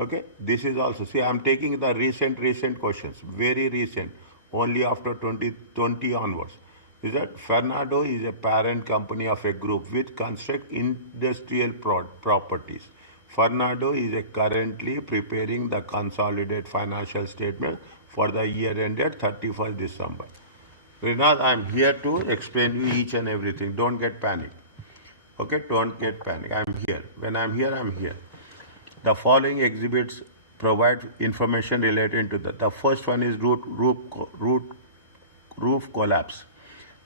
Okay, this is also, see, I'm taking the recent questions, very recent, only after 2020 onwards. Is that Fernando is a parent company of a group which construct industrial properties. Fernando is currently preparing the consolidated financial statement for the year ended 31st December. Rinaz, I'm here to explain you each and everything. Don't get panic. Okay, don't get panic. I'm here. When I'm here, I'm here. The following exhibits provide information relating to that. The first one is roof collapse.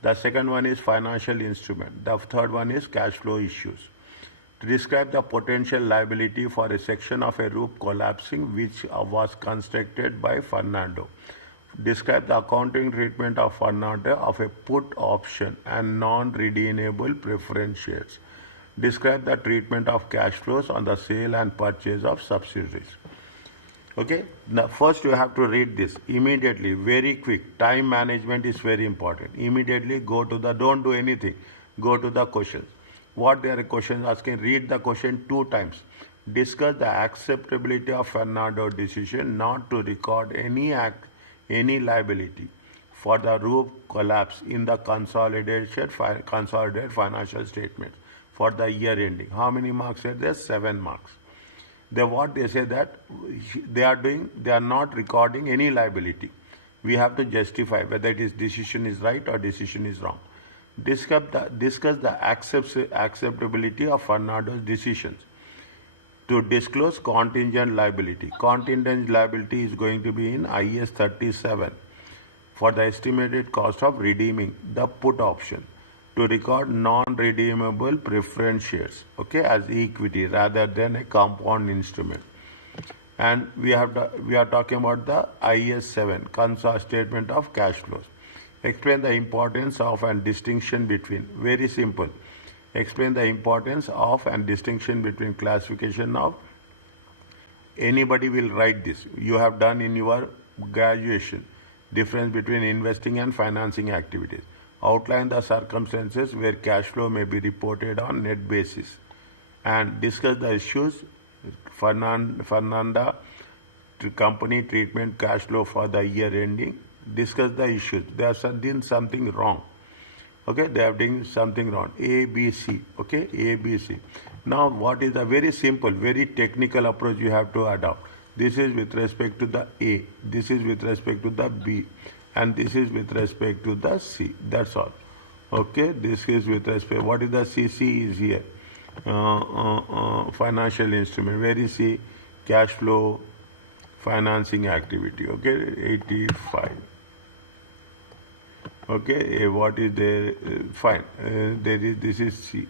The second one is financial instrument. The third one is cash flow issues. To describe the potential liability for a section of a roof collapsing which was constructed by Fernando. Describe the accounting treatment of Fernando of a put option and non-redeemable preference shares. Describe the treatment of cash flows on the sale and purchase of subsidiaries. Okay, now first you have to read this immediately, very quick. Time management is very important. Immediately go to the, don't do anything, go to the questions. What there are questions asking, read the question 2 times. Discuss the acceptability of Fernando's decision not to record any liability for the roof collapse in the consolidated financial statements for the year ending. How many marks are there? 7 marks. They say that they are not recording any liability. We have to justify whether it is decision is right or decision is wrong. Discuss the acceptability of Fernando's decisions to disclose contingent liability. Contingent liability is going to be in IS 37 for the estimated cost of redeeming the put option. To record non-redeemable preference shares, okay, as equity rather than a compound instrument. And we are talking about the IS 7 statement of cash flows. Explain the importance of and distinction between, very simple. Explain the importance of and distinction between classification of, anybody will write this. You have done in your graduation, difference between investing and financing activities. Outline the circumstances where cash flow may be reported on net basis and discuss the issues Fernanda company treatment cash flow for the year ending. Discuss the issues. They have done something wrong. Okay, they have done something wrong. A, B, C. Okay, A, B, C. Now, what is a very simple, very technical approach you have to adopt? This is with respect to the A. This is with respect to the B. And this is with respect to the C. That's all. Okay, this is with respect. What is the C? C is here. Financial instrument. Where is C? Cash flow, financing activity. Okay, 85. Okay, what is there? Fine. This is C.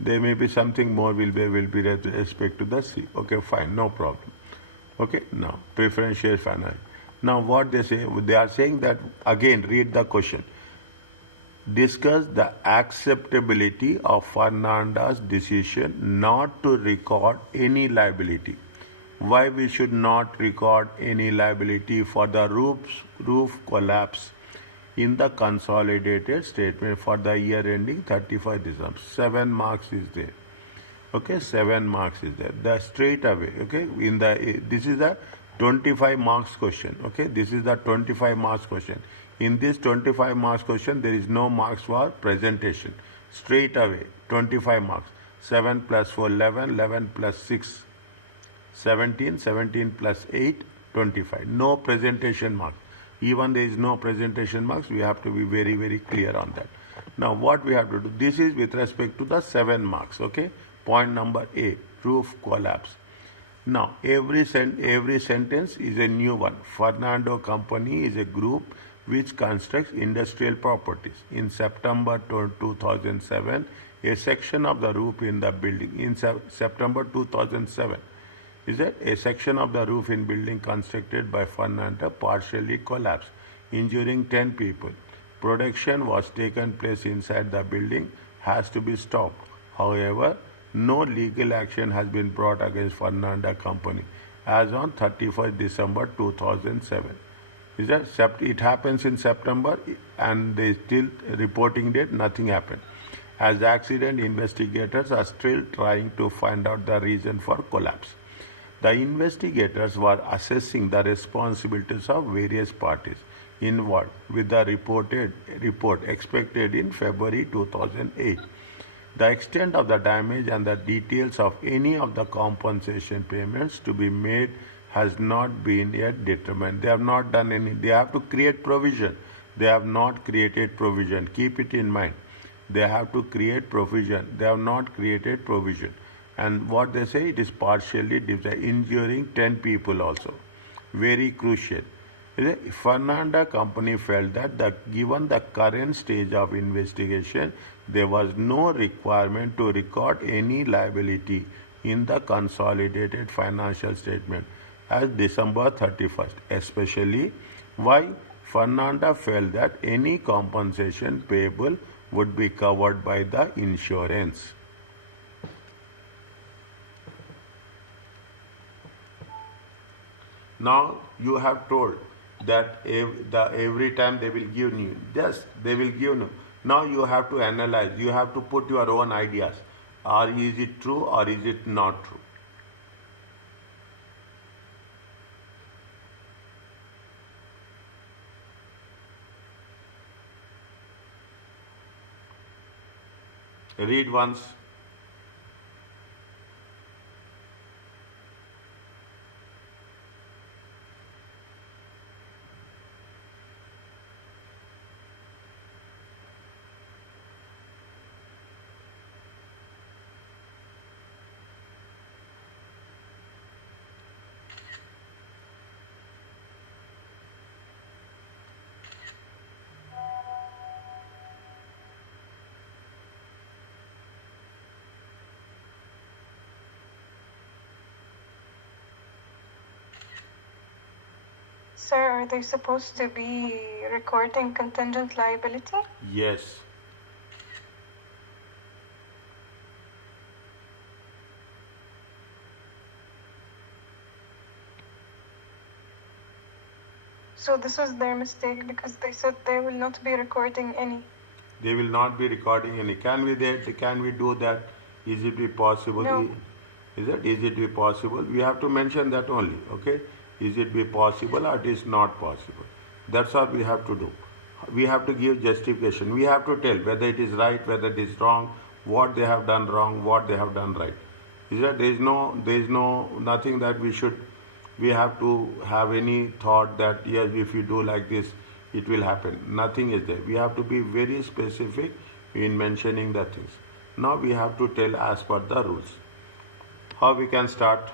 There may be something more will be with respect to the C. Okay, fine, no problem. Okay, now preferential finance. Now what they say, they are saying that, again read the question. Discuss the acceptability of Fernanda's decision not to record any liability. Why we should not record any liability for the roof collapse in the consolidated statement for the year ending 31st December. 7 marks is there. Okay, 7 marks is there. The straight away, okay, this is the 25 marks question. Okay, this is the 25 marks question. In this 25 marks question, there is no marks for presentation. Straight away, 25 marks. 7 plus 4, 11, 11 plus 6, 17, 17 plus 8, 25. No presentation marks. Even there is no presentation marks, we have to be very, very clear on that. Now, what we have to do, this is with respect to the 7 marks, okay? Point number A, roof collapse. Now, every sentence is a new one. Fernando Company is a group which constructs industrial properties. In September 2007, a section of the roof in the building, in September 2007, is that a section of the roof in building constructed by Fernando partially collapsed, injuring 10 people. Production was taken place inside the building, has to be stopped. However, no legal action has been brought against Fernando Company as on 31st December 2007. Is that it happens in September and they still reporting date, nothing happened. As accident investigators are still trying to find out the reason for collapse. The investigators were assessing the responsibilities of various parties involved with the report expected in February 2008. The extent of the damage and the details of any of the compensation payments to be made has not been yet determined. They have not done any, they have to create provision. They have not created provision. Keep it in mind. They have to create provision. They have not created provision. And what they say, it is partially injuring 10 people also. Very crucial. Fernanda company felt that given the current stage of investigation, there was no requirement to record any liability in the consolidated financial statement as December 31st. Especially why Fernanda felt that any compensation payable would be covered by the insurance. Now you have told that every time they will give you, yes, they will give you. Now you have to analyze, you have to put your own ideas. Is it true or is it not true? Read once. Sir, are they supposed to be recording contingent liability? Yes. So this was their mistake because they said they will not be recording any. They will not be recording any. Can we do that? Is it be possible? No. Is it be possible? We have to mention that only. Okay. Is it be possible or it is not possible? That's what we have to do. We have to give justification. We have to tell whether it is right, whether it is wrong, what they have done wrong, what they have done right. Is that there is no nothing that we have to have any thought that yes, if you do like this, it will happen. Nothing is there. We have to be very specific in mentioning the things. Now we have to tell as per the rules. How we can start?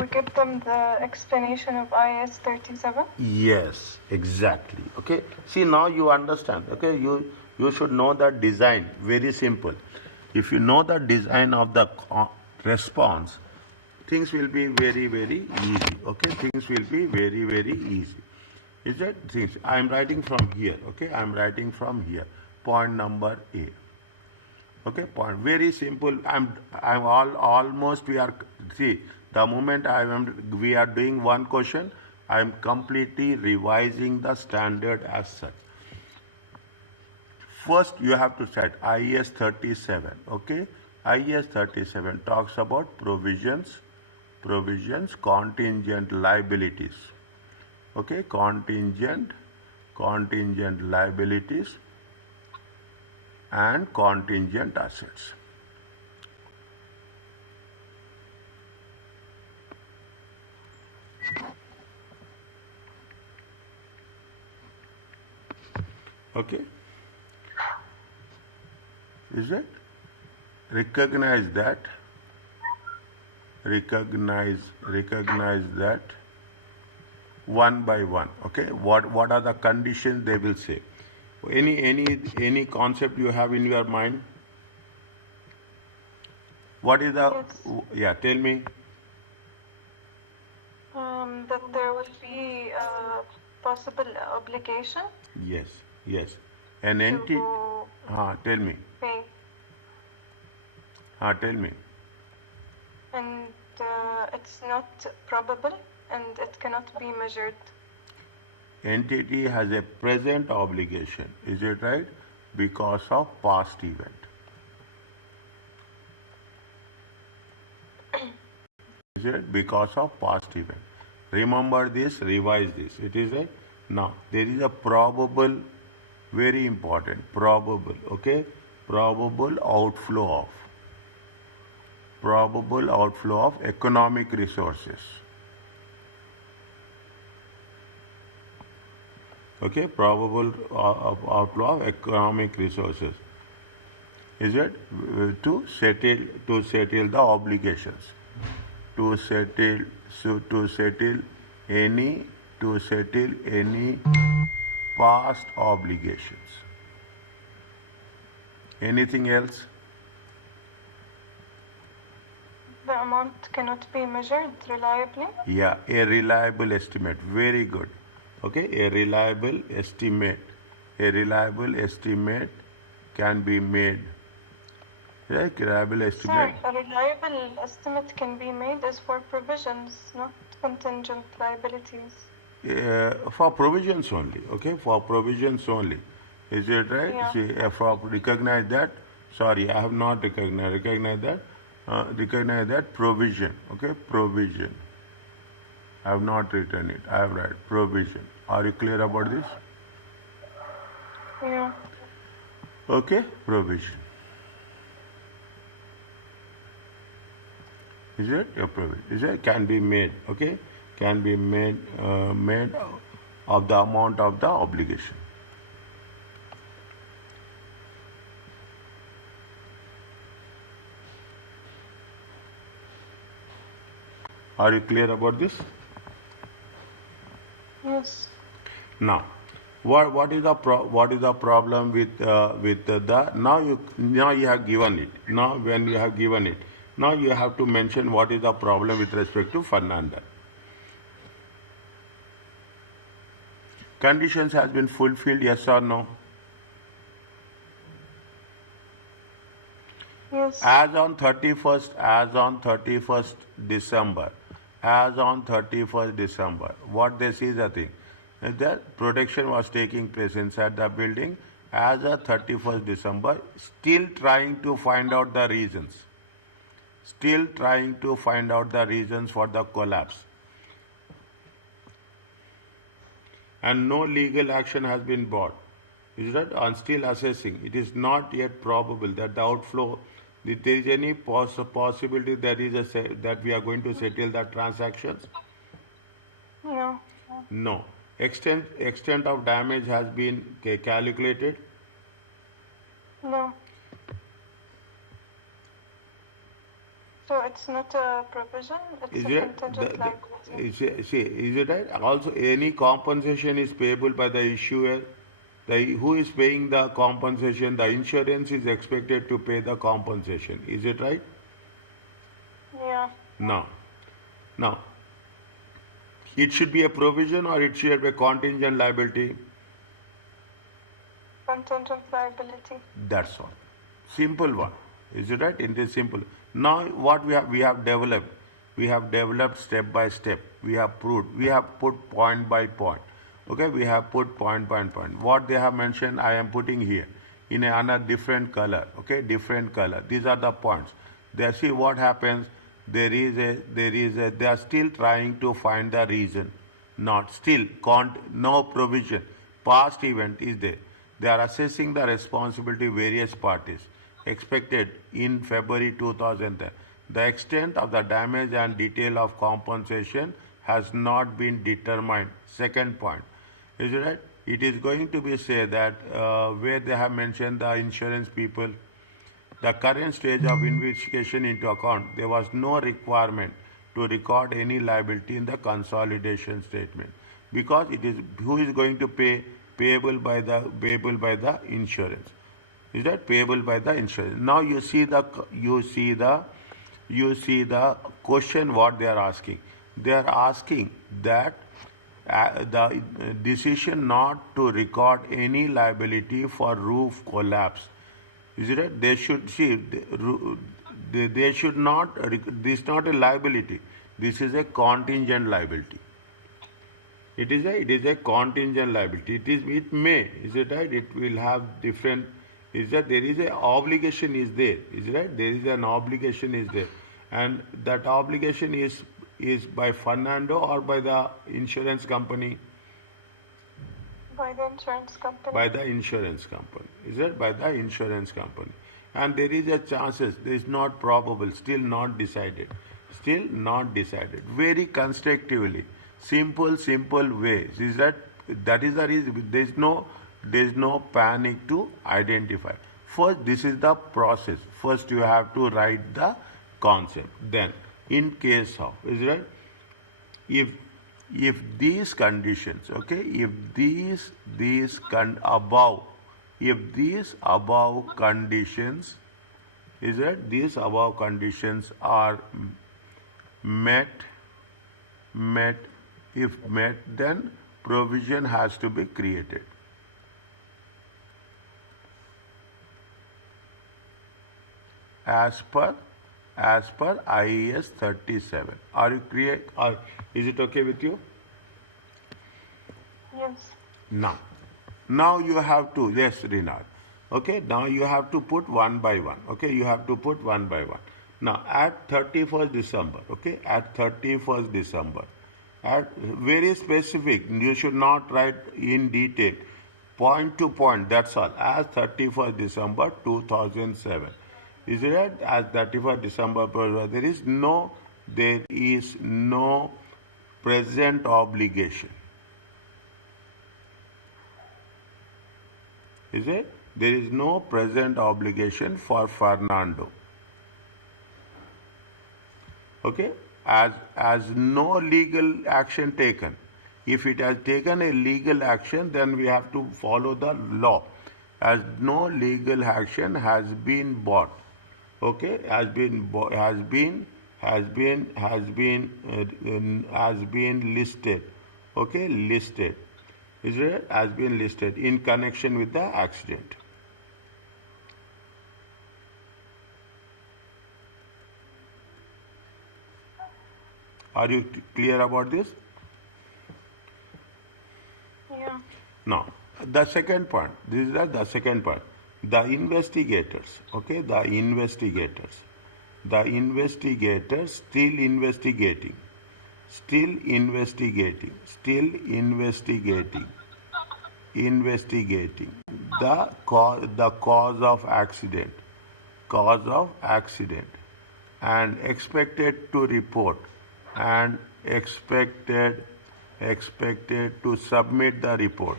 We give them the explanation of IS 37. Yes, exactly. Okay. See, now you understand. Okay, you should know the design. Very simple. If you know the design of the response, things will be very easy. Okay, things will be very easy. Is that things? I am writing from here. Okay, I am writing from here. Point number A. Okay, point very simple. I'm almost we are see the moment we are doing one question, I am completely revising the standard as such. First, you have to set IS 37. Okay, IS 37 talks about provisions, contingent liabilities. Okay, contingent liabilities and contingent assets. Okay. Is it? Recognize that one by one. Okay. What are the conditions they will say? Any concept you have in your mind? What is the Yes. tell me. That there will be a possible obligation Yes. An entity. to Tell me. pay, Tell me. and it's not probable and it cannot be measured. Entity has a present obligation. Is it right? because of past event. Is it because of past event? Remember this, revise this. It is a now there is a probable, very important, probable, okay? Probable outflow of economic resources. Okay, probable outflow of economic resources. Is it to settle the obligations, to settle any past obligations. Anything else? The amount cannot be measured reliably. Yeah, a reliable estimate. Very good. Okay, a reliable estimate can be made. Right, reliable estimate. Sir, a reliable estimate can be made as for provisions, not contingent liabilities. For provisions only. Okay, for provisions only. Is it right? Yeah. See, if I recognize that. Sorry, I have not recognized. Recognize that provision. Okay, provision. I have not written it. I have read provision. Are you clear about this? Yeah. Okay, provision. Is it a provision? Is it can be made? Okay, can be made of the amount of the obligation. Are you clear about this? Yes. Now, what is the problem with the now you have given it. Now when you have given it, now you have to mention what is the problem with respect to Fernanda. Conditions has been fulfilled, yes or no? Yes. As on 31st December, what they see the thing, the protection was taking place inside the building as of 31st December, still trying to find out the reasons for the collapse. And no legal action has been brought. Is that? And still assessing. It is not yet probable that the outflow, if there is any possibility that that we are going to settle the transactions. No. No. Extent of damage has been calculated. No. So it's not a provision, it's Is a it? contingent liability. Is it right? Also, any compensation is payable by the issuer. Who is paying the compensation? The insurance is expected to pay the compensation. Is it right? Yeah. No. Now, it should be a provision or it should be a contingent liability. Contingent liability. That's all. Simple one. Is it right? It is simple. Now what we have developed step by step. We have proved. We have put point by point. Okay, we have put point by point. What they have mentioned, I am putting here in another different color. Okay, different color. These are the points. They see what happens. They are still trying to find the reason. Not still, no provision. Past event is there. They are assessing the responsibility various parties. Expected in February 2010. The extent of the damage and detail of compensation has not been determined. Second point. Is it right? It is going to be said that where they have mentioned the insurance people, the current stage of investigation into account, there was no requirement to record any liability in the consolidation statement because it is who is going to payable by the insurance. Is that payable by the insurance? Now you see the question what they are asking. They are asking that the decision not to record any liability for roof collapse. Is it right? They should see. They should not. This is not a liability. This is a contingent liability. It is a contingent liability. It may. Is it right? It will have different is that there is a obligation is there, is right? There is an obligation is there, and that obligation is by Fernando or by the insurance company? By the insurance company. By the insurance company, is it? By the insurance company, and there is a chances. There is not probable, still not decided, still not decided. Very constructively, simple ways. Is that is the reason? There is no panic to identify. First, this is the process. First, you have to write the concept. Then, in case of, is right? if if these conditions, okay, if these above conditions, is that these above conditions are met met if met, then provision has to be created as per IES 37. Are you clear? Or is it okay with you? Yes. Now you have to, yes, Rinal. Okay, now you have to put one by one. Okay, you have to put one by one. Now at 31st December, okay, at 31st December, at very specific, you should not write in detail, point to point, that's all, as 31st December 2007. Is it right? As 31st December, there is no present obligation. Is it? There is no present obligation for Fernando. Okay? As no legal action taken. If it has taken a legal action, then we have to follow the law. As no legal action has been bought. Okay, has been listed. Okay, listed. Is it? Has been listed in connection with the accident. Are you clear about this? Yeah. Now, the second part. This is the second part. The investigators, okay, the investigators still investigating the cause of accident, and expected to report, and expected to submit the report.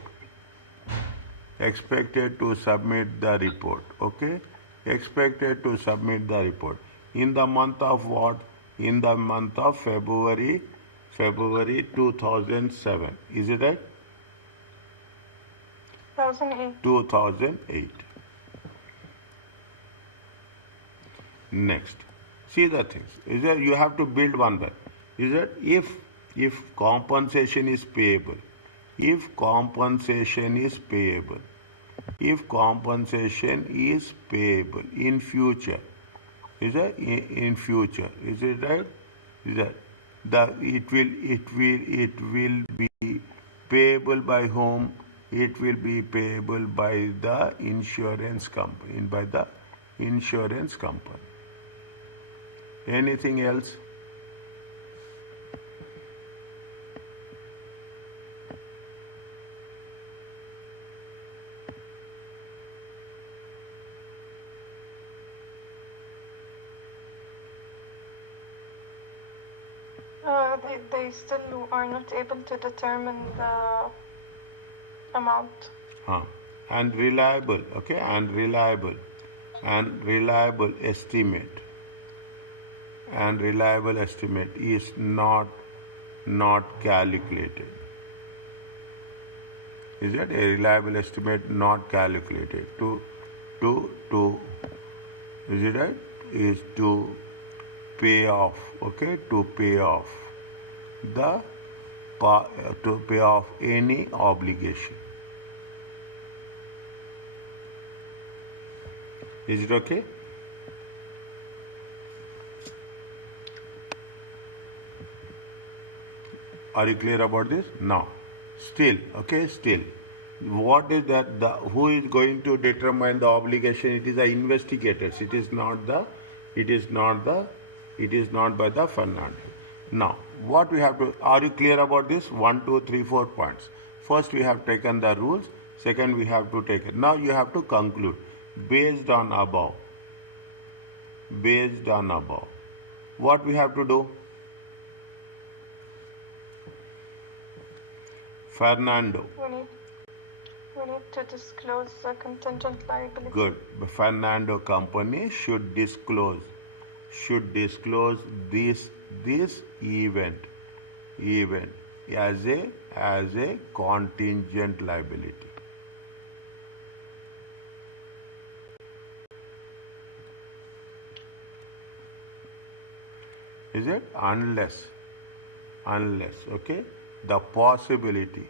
Expected to submit the report. Okay? Expected to submit the report. In the month of what? In the month of February 2007. Is it right? 2008. 2008. Next. See the things. Is that you have to build one by. Is that if compensation is payable, if compensation is payable in future, is that in future, is it right? Is that it will be payable by whom? It will be payable by the insurance company. Anything else? They still are not able to determine the amount. And reliable, okay, and reliable estimate. And reliable estimate is not calculated. Is that a reliable estimate not calculated? To is it right? Is to pay off, okay, to pay off any obligation. Is it okay? Are you clear about this? Now, still, okay, still. What is that? Who is going to determine the obligation? It is the investigators. It is not the. It is not the. It is not by the Fernanda. Now, what we have to. Are you clear about this? 1, 2, 3, 4 points. First, we have taken the rules. Second, we have to take it. Now, you have to conclude based on above. Based on above. What we have to do? Fernando. We need to disclose the contingent liability. Good. Fernando company should disclose this event as a contingent liability. Is it? Unless, okay, the possibility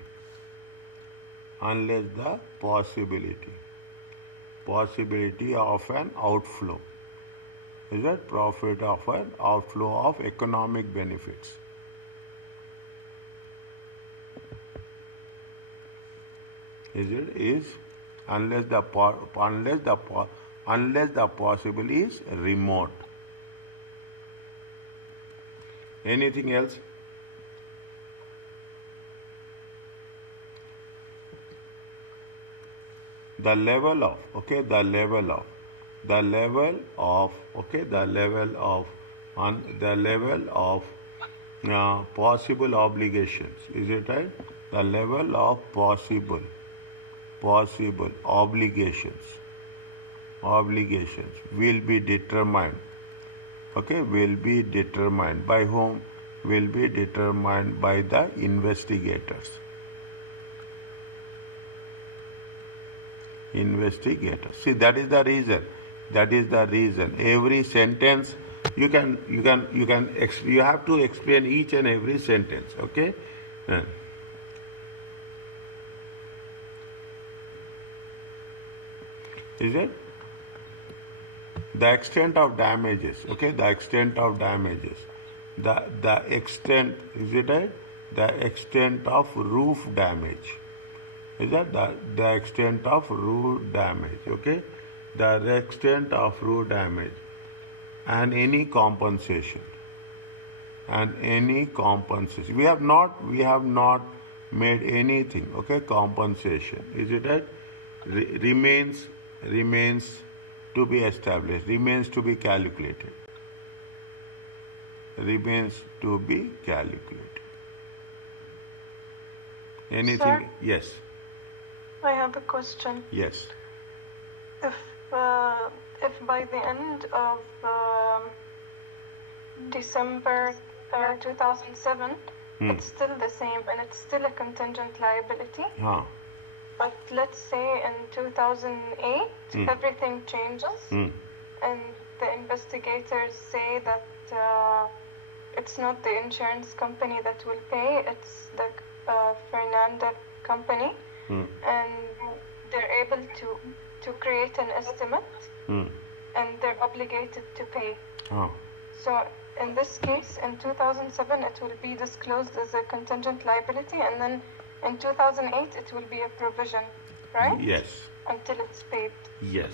of an outflow. Is that profit of an outflow of economic benefits? Is unless the possible is remote. Anything else? The level of possible obligations. Is it right? The level of possible obligations will be determined. Okay, will be determined by whom? Will be determined by the investigators. See, that is the reason. Every sentence you have to explain each and every sentence. Okay. Is it? The extent of damages. Okay, the extent of damages. The extent, is it right? The extent of roof damage. Is that the extent of roof damage? Okay, the extent of roof damage and any compensation. We have not made anything. Okay, compensation. Is it right? Remains to be established. Remains to be calculated. Anything? Sir? Yes. I have a question. Yes. If by the end of December 2007, it's still the same and it's still a contingent liability. But let's say in 2008, everything changes and the investigators say that it's not the insurance company that will pay, it's the Fernanda company, and they're able to create an estimate and they're obligated to pay. So in this case, in 2007, it will be disclosed as a contingent liability, and then in 2008, it will be a provision, right? Yes. Until it's paid. Yes,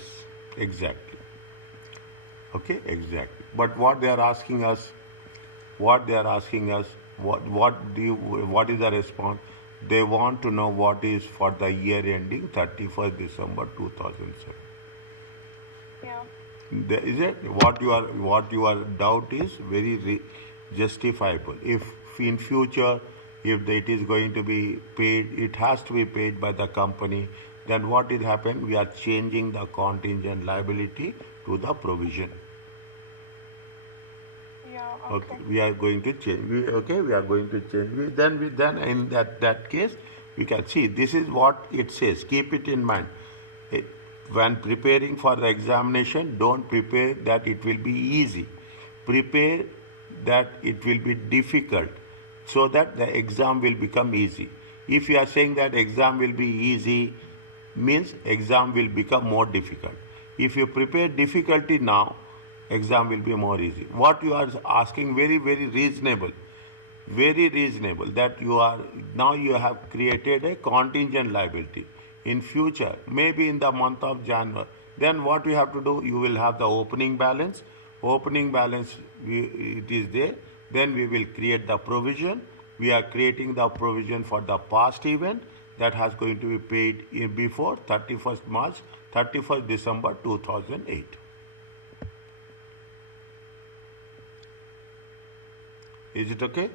exactly. Okay, exactly. But what they are asking us, what is the response? They want to know what is for the year ending 31st December 2007. Yeah. Is it what your doubt is very justifiable? If in future, if it is going to be paid, it has to be paid by the company, then what will happen? We are changing the contingent liability to the provision. Yeah. Okay. We are going to change. We are going to change. Then in that case, we can see this is what it says. Keep it in mind. When preparing for the examination, don't prepare that it will be easy. Prepare that it will be difficult, so that the exam will become easy. If you are saying that exam will be easy, means exam will become more difficult. If you prepare difficulty now, exam will be more easy. What you are asking, very, very reasonable, that you have created a contingent liability. in future, maybe in the month of January, then what you have to do, you will have the opening balance. Opening balance, it is there. Then we will create the provision. We are creating the provision for the past event that has going to be paid before 31st March, 31st December 2008. Is it okay?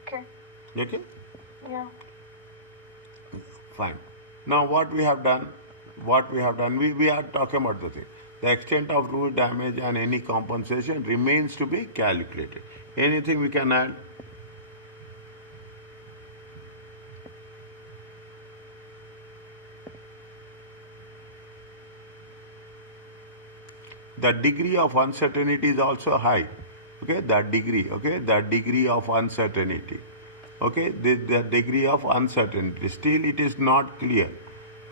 Okay. Okay? Yeah. Fine. Now what we have done, we are talking about the thing. The extent of roof damage and any compensation remains to be calculated. Anything we can add? The degree of uncertainty is also high. Okay, the degree of uncertainty. Okay, the degree of uncertainty. Still it is not clear.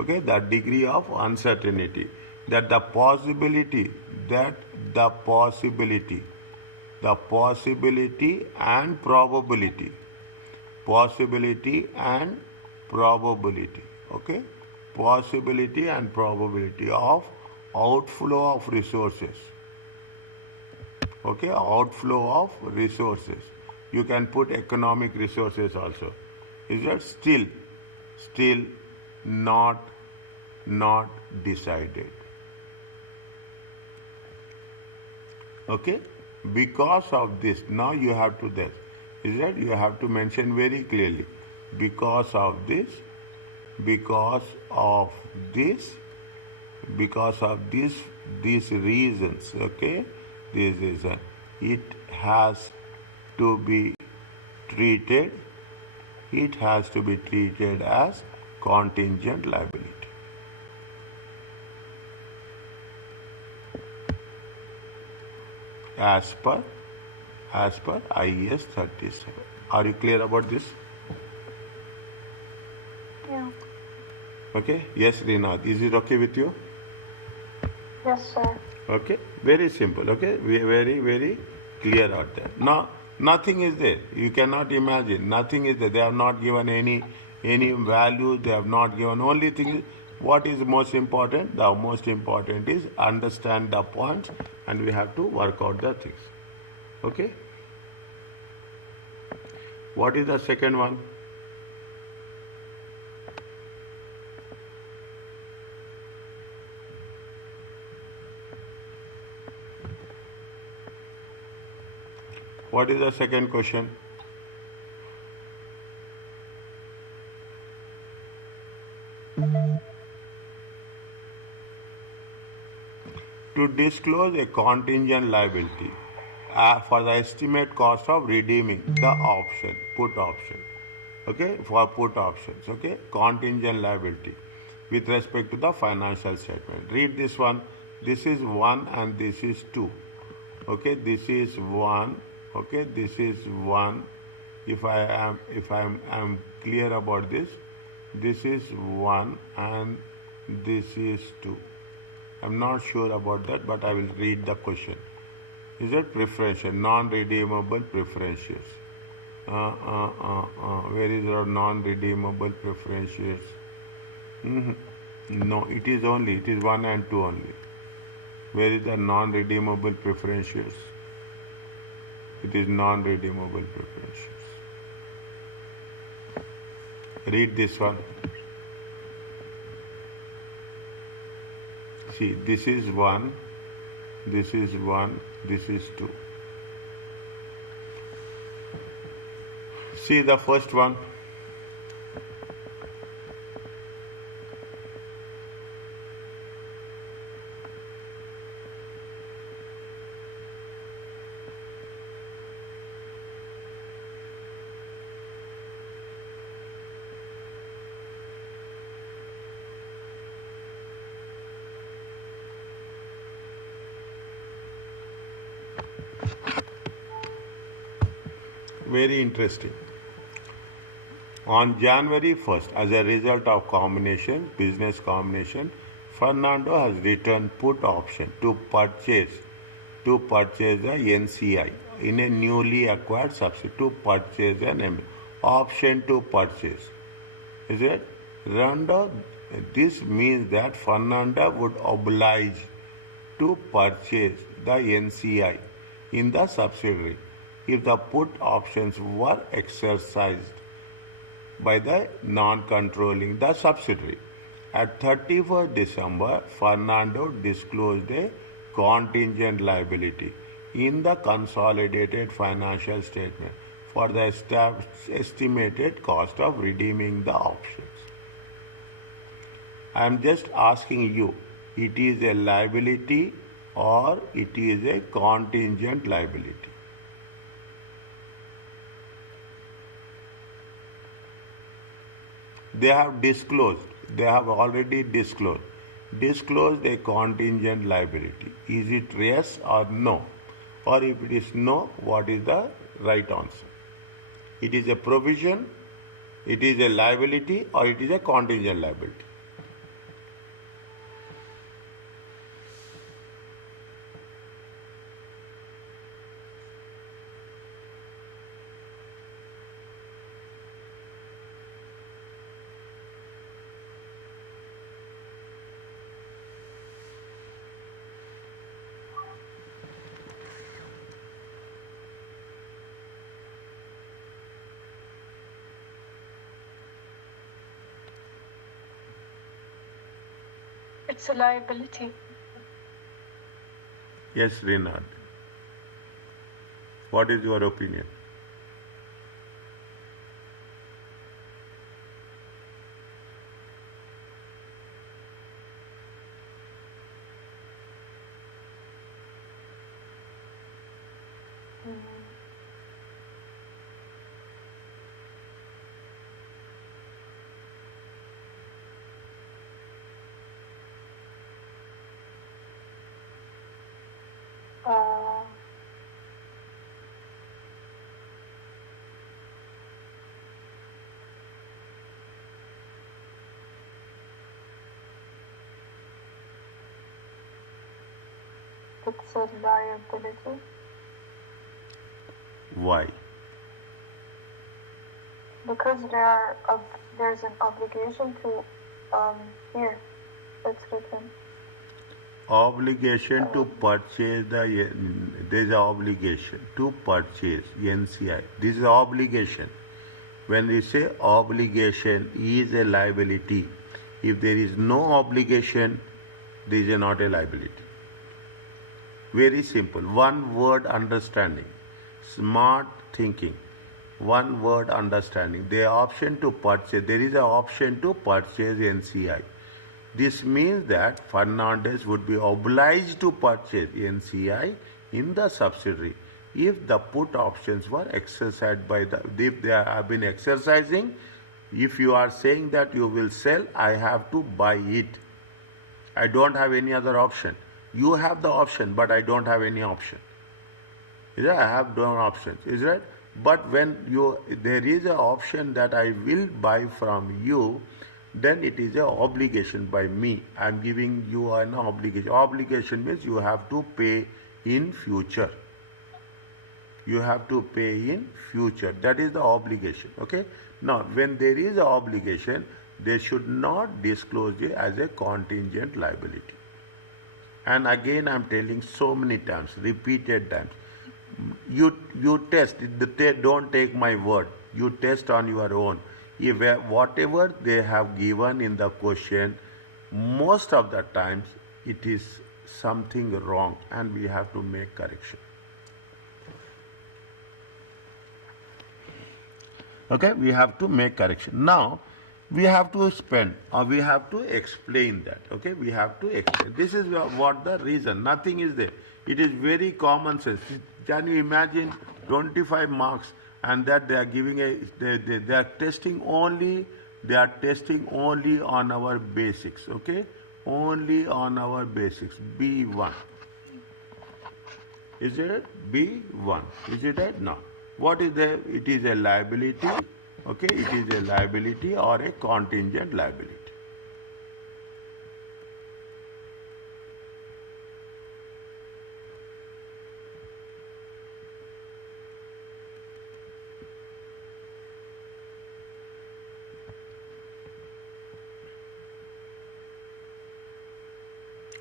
Okay, the degree of uncertainty. That the possibility and probability. Okay, possibility and probability of outflow of resources. Okay, outflow of resources. You can put economic resources also. Is that still not decided? Okay, because of this, now you have to this. Is that you have to mention very clearly, because of this, these reasons. Okay, this is it has to be treated as contingent liability. As per IES 37. Are you clear about this? Yeah. Okay. Yes, Rinath. Is it okay with you? Yes, sir. Okay. Very simple. Okay. We are very, very clear out there. Now, nothing is there. You cannot imagine. Nothing is there. They have not given any value. They have not given. Only thing is, what is most important? The most important is understand the points, and we have to work out the things. Okay. What is the second one? What is the second question? To disclose a contingent liability for the estimate cost of redeeming the option, put option. Okay, for put options. Okay, contingent liability with respect to the financial statement. Read this one. This is 1 and this is 2. Okay, this is 1. Okay, this is 1. If I am clear about this is 1 and this is 2. I'm not sure about that, but I will read the question. Is it preferential, non-redeemable preferentials? Where is our non-redeemable preferentials? No, it is 1 and 2 only. Where is the non-redeemable preferentials? It is non-redeemable preferentials. Read this one. See, this is 1, this is 1, this is 2. See the first one. Very interesting. On January 1st, as a result of business combination, Fernando has returned put option to purchase the NCI in a newly acquired subsidiary, to purchase an option to purchase. Is it? Fernanda, this means that Fernanda would oblige to purchase the NCI in the subsidiary if the put options were exercised by the non-controlling the subsidiary. At 31st December, Fernando disclosed a contingent liability in the consolidated financial statement for the estimated cost of redeeming the options. I am just asking you, it is a liability or it is a contingent liability? They have disclosed, they have already disclosed a contingent liability. Is it yes or no? Or if it is no, what is the right answer? It is a provision, it is a liability, or it is a contingent liability? It's a liability. Yes, Renard. What is your opinion? It's a liability. Why? Because there's an obligation to here. It's written. Obligation to purchase there is an obligation to purchase NCI. This is obligation. When we say obligation is a liability, if there is no obligation, this is not a liability. Very simple. One word understanding. Smart thinking. One word understanding. The option to purchase. There is an option to purchase NCI. This means that Fernandez would be obliged to purchase NCI in the subsidiary if the put options were exercised if they have been exercising. If you are saying that you will sell, I have to buy it. I don't have any other option. You have the option, but I don't have any option. Is that I have no options, is that? But when there is an option that I will buy from you, then it is an obligation by me. I am giving you an obligation. Obligation means you have to pay in future. You have to pay in future. That is the obligation. Okay. Now, when there is an obligation, they should not disclose it as a contingent liability. And again, I am telling so many times, repeated times. You test. Don't take my word. You test on your own. If whatever they have given in the question, most of the times it is something wrong, and we have to make correction. Okay, we have to make correction. Now, we have to spend, or we have to explain that. Okay, we have to explain. This is what the reason. Nothing is there. It is very common sense. Can you imagine 25 marks and that they are giving they are testing only on our basics. Okay, only on our basics. B1. Is it B1? Is it right? No. What is there? It is a liability. Okay, it is a liability or a contingent liability.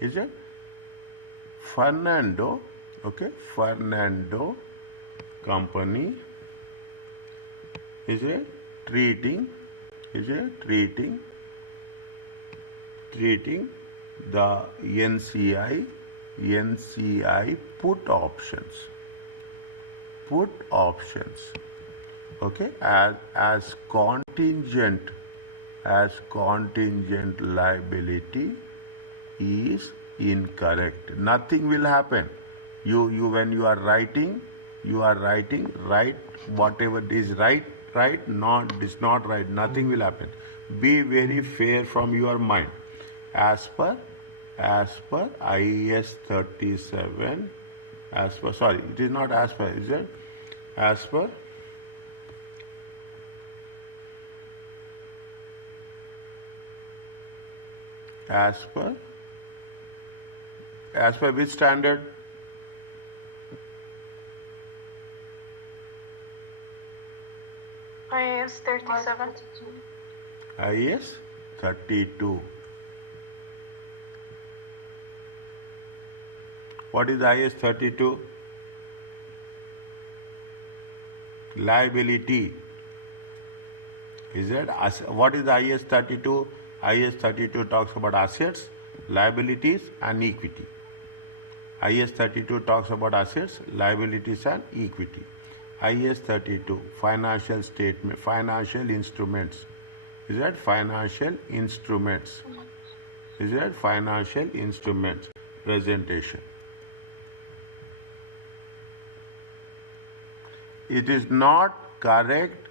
Is it? Fernando, okay, Fernando company is a treating the NCI put options, okay, as contingent liability is incorrect. Nothing will happen. You when you are writing, write whatever is right, not is not right. Nothing will happen. Be very fair from your mind. As per IAS 37, it is not as per, is it? As per which standard? IAS 37. IAS 32. What is IAS 32? Liability. Is it? What is IAS 32? IAS 32 talks about assets, liabilities and equity. IAS 32 talks about assets, liabilities and equity. IAS 32, financial statement, financial instruments. Is that financial instruments? Is that financial instruments presentation? It is not correct,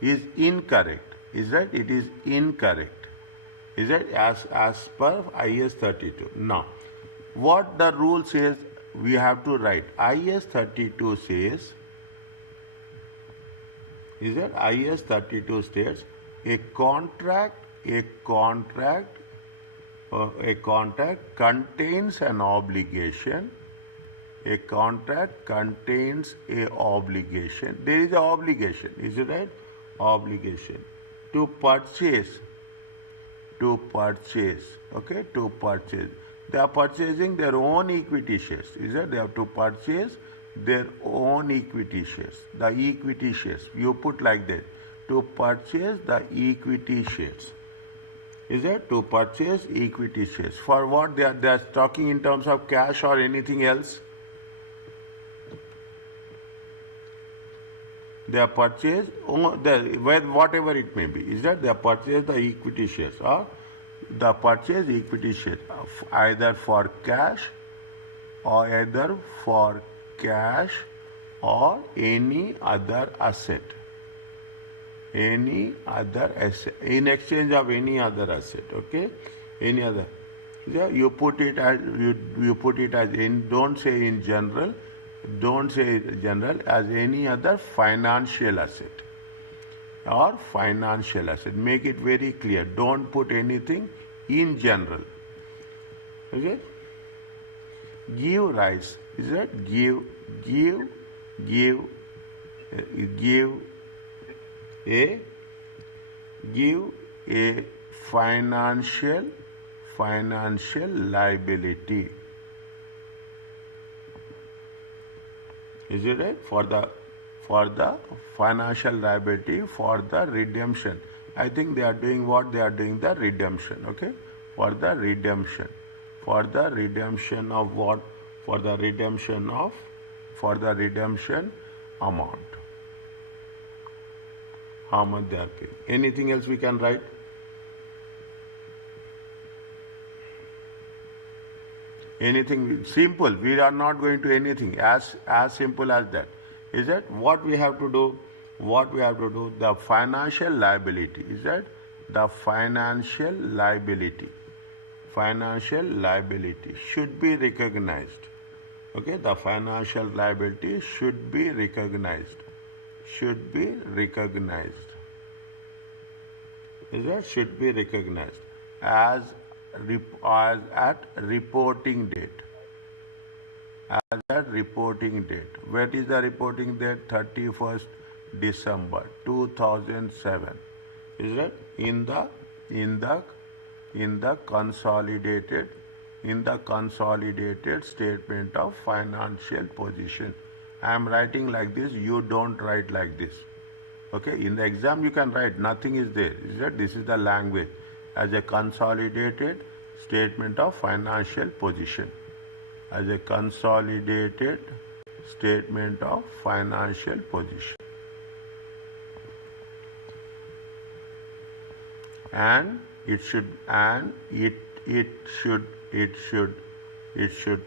is incorrect. Is that? It is incorrect. Is that as per IAS 32? Now, what the rule says, we have to write. IAS 32 says, is that IAS 32 states a contract contains an obligation. A contract contains a obligation. There is an obligation, is it right? Obligation to purchase. Okay, to purchase. They are purchasing their own equity shares. Is that? They have to purchase their own equity shares. The equity shares. You put like that. To purchase the equity shares. Is it? To purchase equity shares. For what? They are talking in terms of cash or anything else. They are purchased, whatever it may be. Is that? They are purchased the equity shares or the purchase equity shares either for cash or any other asset. In exchange of any other asset, okay? Any other. Yeah, you put it as in, don't say in general, as any other financial asset or financial asset. Make it very clear. Don't put anything in general. Okay? Give rise. Is that? Give a financial liability. Is it right? For the financial liability for the redemption. I think they are doing what? They are doing the redemption. Okay? For the redemption of what? For the redemption amount. How much they are paying. Anything else we can write? Anything simple. We are not going to anything as simple as that. Is that what we have to do? The financial liability. Is that? The financial liability should be recognized. Okay, the financial liability should be recognized. Is that? Should be recognized as at reporting date. As at reporting date. What is the reporting date? 31st December 2007. Is that? In the consolidated in the consolidated statement of financial position. I am writing like this, you don't write like this. Okay, in the exam you can write, nothing is there. Is that this is the language as a consolidated statement of financial position. As a consolidated statement of financial position. And it should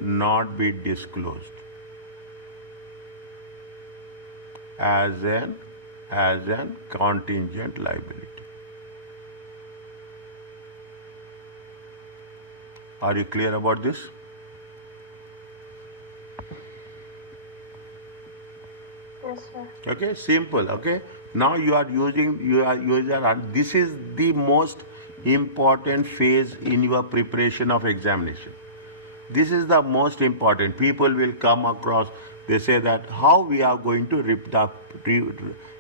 not be disclosed as an contingent liability. Are you clear about this? Yes, sir. Okay, simple. Okay, now you are using this is the most important phase in your preparation of examination. This is the most important. People will come across, they say that how we are going to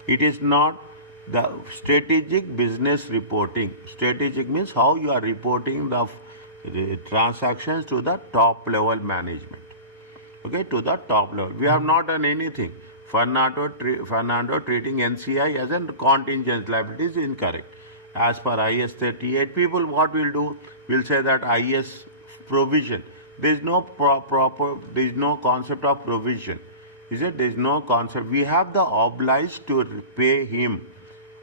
it is not the strategic business reporting. Strategic means how you are reporting the transactions to the top level management. Okay, to the top level. We have not done anything. Fernando treating NCI as a contingent liability is incorrect. As per IS 38, people what will do? Will say that IS provision. There is no there is no concept of provision. Is it? There is no concept. We have the obliged to pay him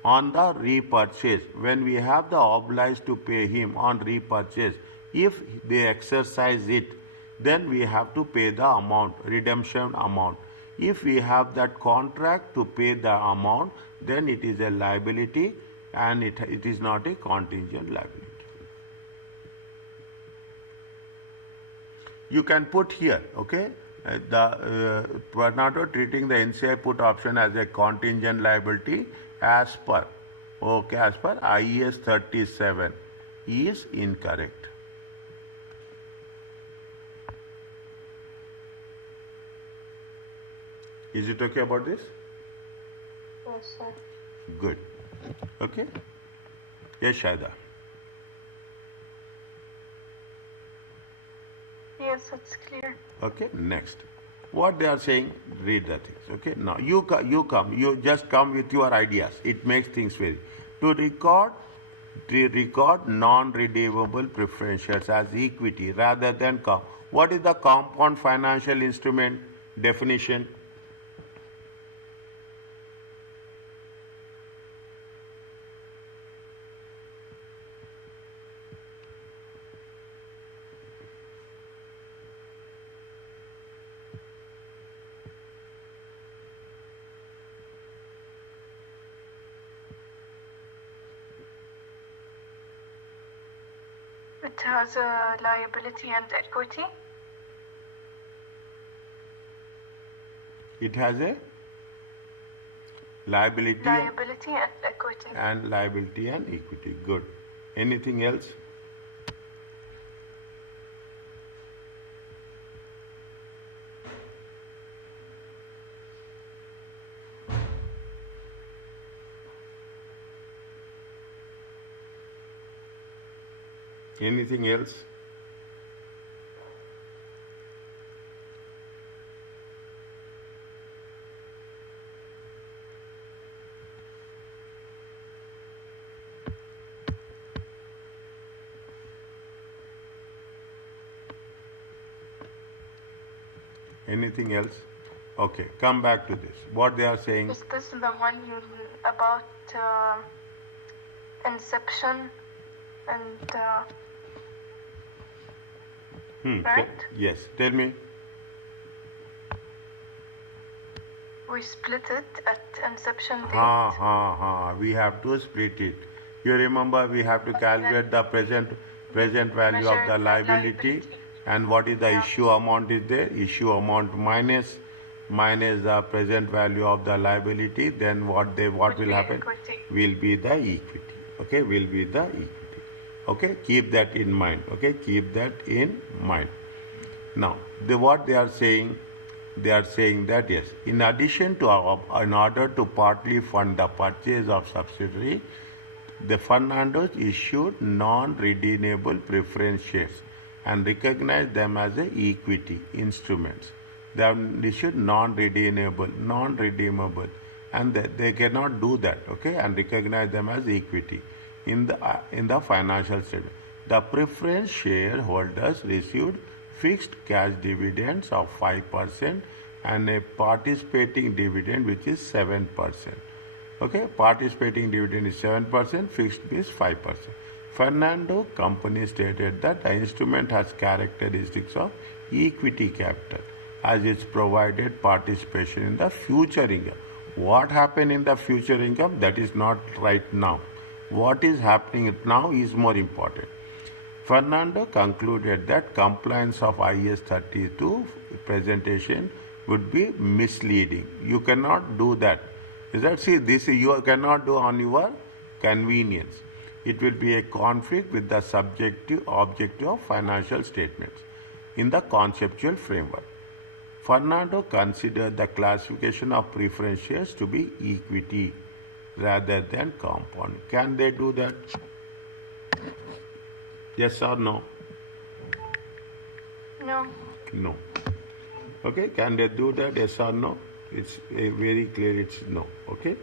on the repurchase. When we have the obliged to pay him on repurchase, if they exercise it, then we have to pay the amount, redemption amount. If we have that contract to pay the amount, then it is a liability and it is not a contingent liability. You can put here, okay, Fernando treating the NCI put option as a contingent liability as per IS 37 is incorrect. Is it okay about this? Yes, sir. Good. Okay. Yes, Shaida. Yes, it's clear. Okay, next. What they are saying, read the things. Okay, now you just come with your ideas. It makes things very. To record non-redeemable preference shares as equity rather than What is the compound financial instrument definition? It has a liability and equity. It has a liability and equity. And liability and equity. Good. Anything else? Anything else? Anything else? Okay, come back to this. What they are saying? Is this the one about inception and right? Yes, tell me. We split it at inception date. We have to split it. You remember we have to calculate the present value of the liability. And what is the issue amount is there? Issue amount minus the present value of the liability. Then what will happen? Equity. Will be the equity. Okay, will be the equity. Okay, keep that in mind. Okay, keep that in mind. Now, what they are saying that yes, in addition to in order to partly fund the purchase of subsidiary, the Fernandos issued non-redeemable preference shares. and recognize them as a equity instruments. They are issued non-redeemable, and they cannot do that, okay, and recognize them as equity in the financial statement. The preference shareholders received fixed cash dividends of 5% and a participating dividend which is 7%. Okay, participating dividend is 7%, fixed is 5%. Fernando company stated that the instrument has characteristics of equity capital as it's provided participation in the future income. What happened in the future income, that is not right now. What is happening now is more important. Fernando concluded that compliance of IS 32 presentation would be misleading. You cannot do that. Is that, see, this you cannot do on your convenience. It will be a conflict with the subjective objective of financial statements in the conceptual framework. Fernando considered the classification of preference shares to be equity rather than compound. Can they do that? Yes or no? No. No. Okay, can they do that? Yes or no? It's very clear, it's no. Okay.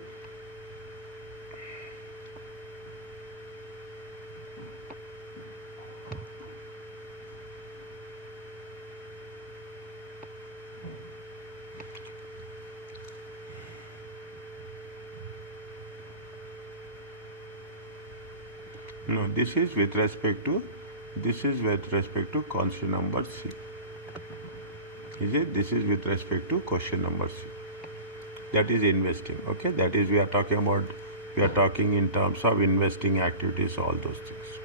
No, this is with respect to question number C. Is it? This is with respect to question number C. That is investing. Okay, that is we are talking in terms of investing activities, all those things.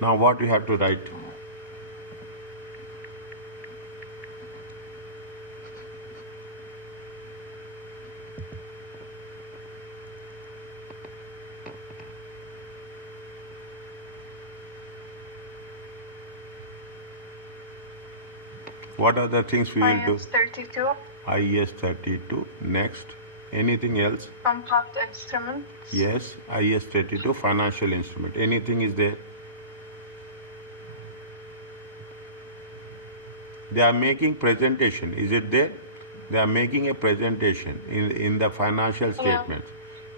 Now what we have to write? What are the things we will do? IS 32. IS 32. Next. Anything else? Unpacked instruments. Yes. IS 32. Financial instrument. Anything is there? They are making presentation. Is it there? They are making a presentation in the financial statements.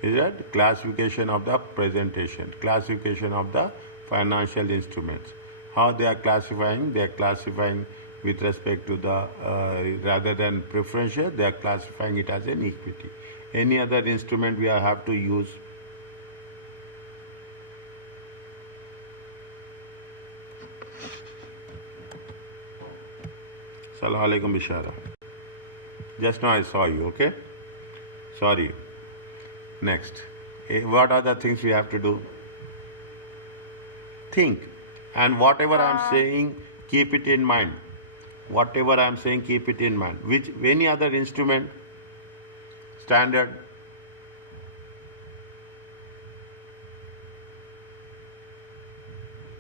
Yeah. Is that classification of the presentation? Classification of the financial instruments. How they are classifying? They are classifying with respect to the, rather than preferential, they are classifying it as an equity. Any other instrument we have to use? Assalamu alaikum Bishara. Just now I saw you, okay? Sorry. Next. What are the things we have to do? Think. And whatever I am saying, keep it in mind. Whatever I am saying, keep it in mind. Any other instrument? Standard?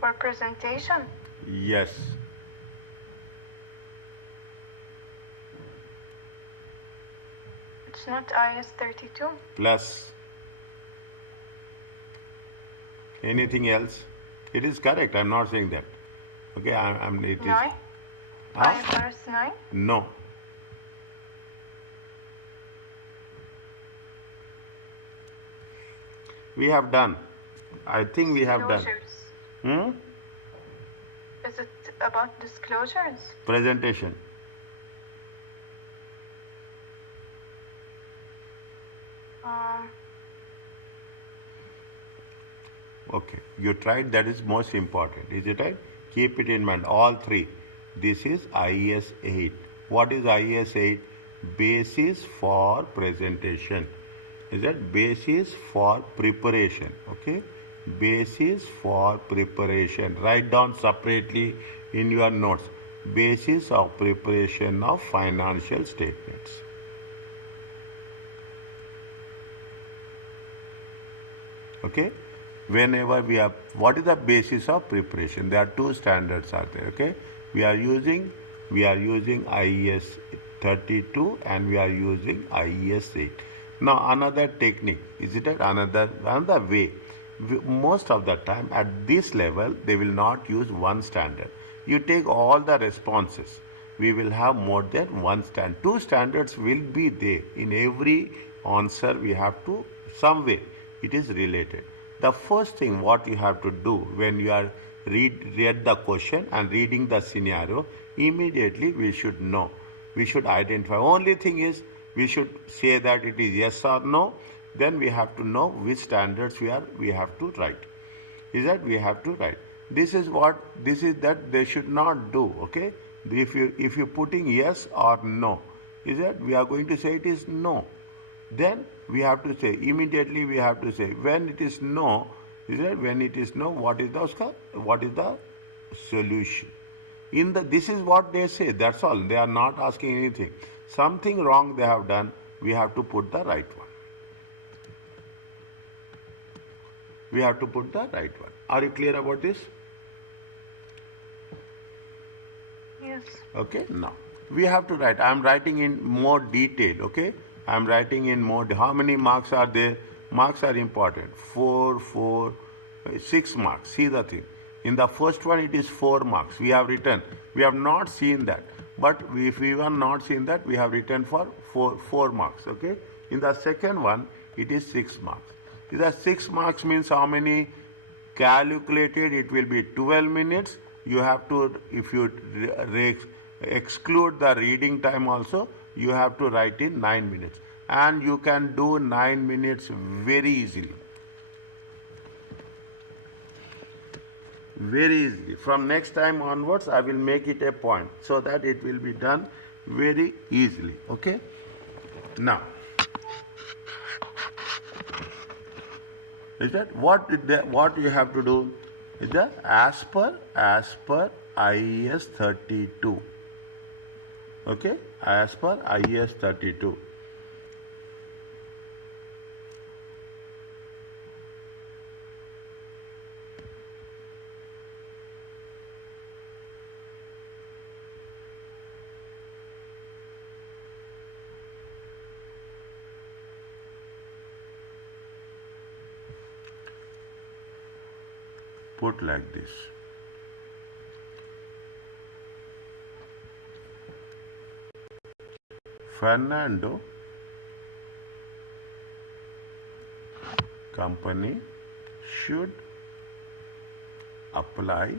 For presentation? Yes. It's not IS 32. Plus. Anything else? It is correct. I am not saying that. Okay, it is. 9? IFRS 9? No. We have done. I think we have done. Is it about disclosures? Presentation. Okay, you tried, that is most important. Is it right? Keep it in mind, all three. This is IS 8. What is IS 8? Basis for presentation. Is that basis for preparation? Okay, basis for preparation. Write down separately in your notes. Basis of preparation of financial statements. Okay, whenever we have, what is the basis of preparation? There are two standards are there. Okay, we are using IS 32 and we are using IS 8. Now another technique, is it another way? most of the time at this level they will not use one standard. You take all the responses, we will have more than one standard. Two standards will be there in every answer. We have to some way it is related. The first thing what you have to do when you are read the question and reading the scenario, immediately we should know, we should identify. Only thing is we should say that it is yes or no. Then we have to know which standards we have to write. Is that we have to write. This is that they should not do. Okay, if you putting yes or no, is that we are going to say it is no. Then we have to say immediately, we have to say when it is no, is that when it is no, what is the solution? This is what they say. That's all. They are not asking anything. Something wrong they have done, we have to put the right one. We have to put the right one. Are you clear about this? Yes. Okay, now we have to write. I am writing in more detail. Okay, I am writing in more. How many marks are there? Marks are important. 6 marks. See the thing. In the first one, it is 4 marks. We have written. We have not seen that. But if we have not seen that, we have written for 4 marks. Okay. In the second one, it is 6 marks. The 6 marks means how many calculated? It will be 12 minutes. You have to, if you exclude the reading time also, you have to write in 9 minutes. And you can do 9 minutes very easily. Very easily. From next time onwards, I will make it a point so that it will be done very easily. Okay? Now, is that what you have to do? Is that as per IAS 32. Okay? As per IAS 32. Put like this. Fernando company should apply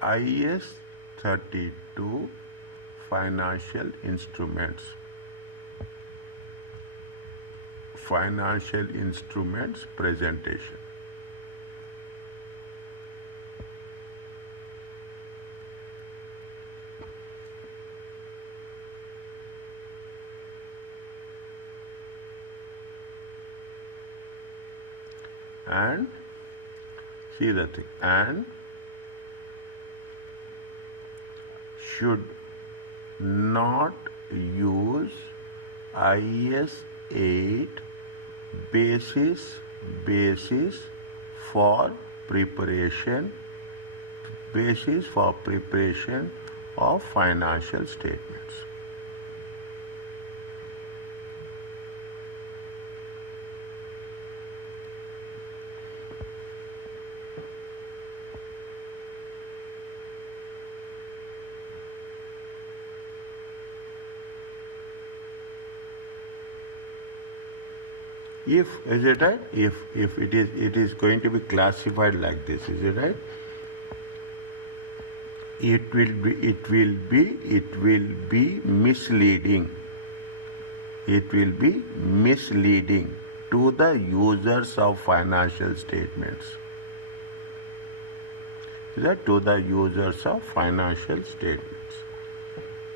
IAS 32 financial instruments. Financial instruments presentation. And see the thing. And should not use IAS 8 basis for preparation of financial statements. If is it right? If it is going to be classified like this, is it right? It will be misleading. It will be misleading to the users of financial statements. Is that to the users of financial statements?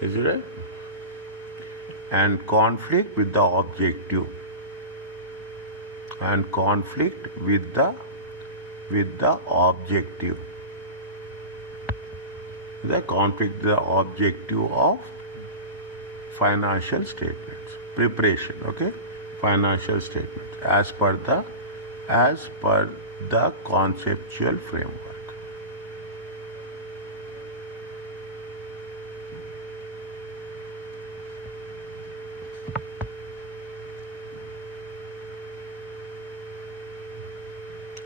Is it right? And conflict with the objective. And conflict with the objective. The conflict with the objective of financial statements. Preparation, okay? Financial statements as per the conceptual framework.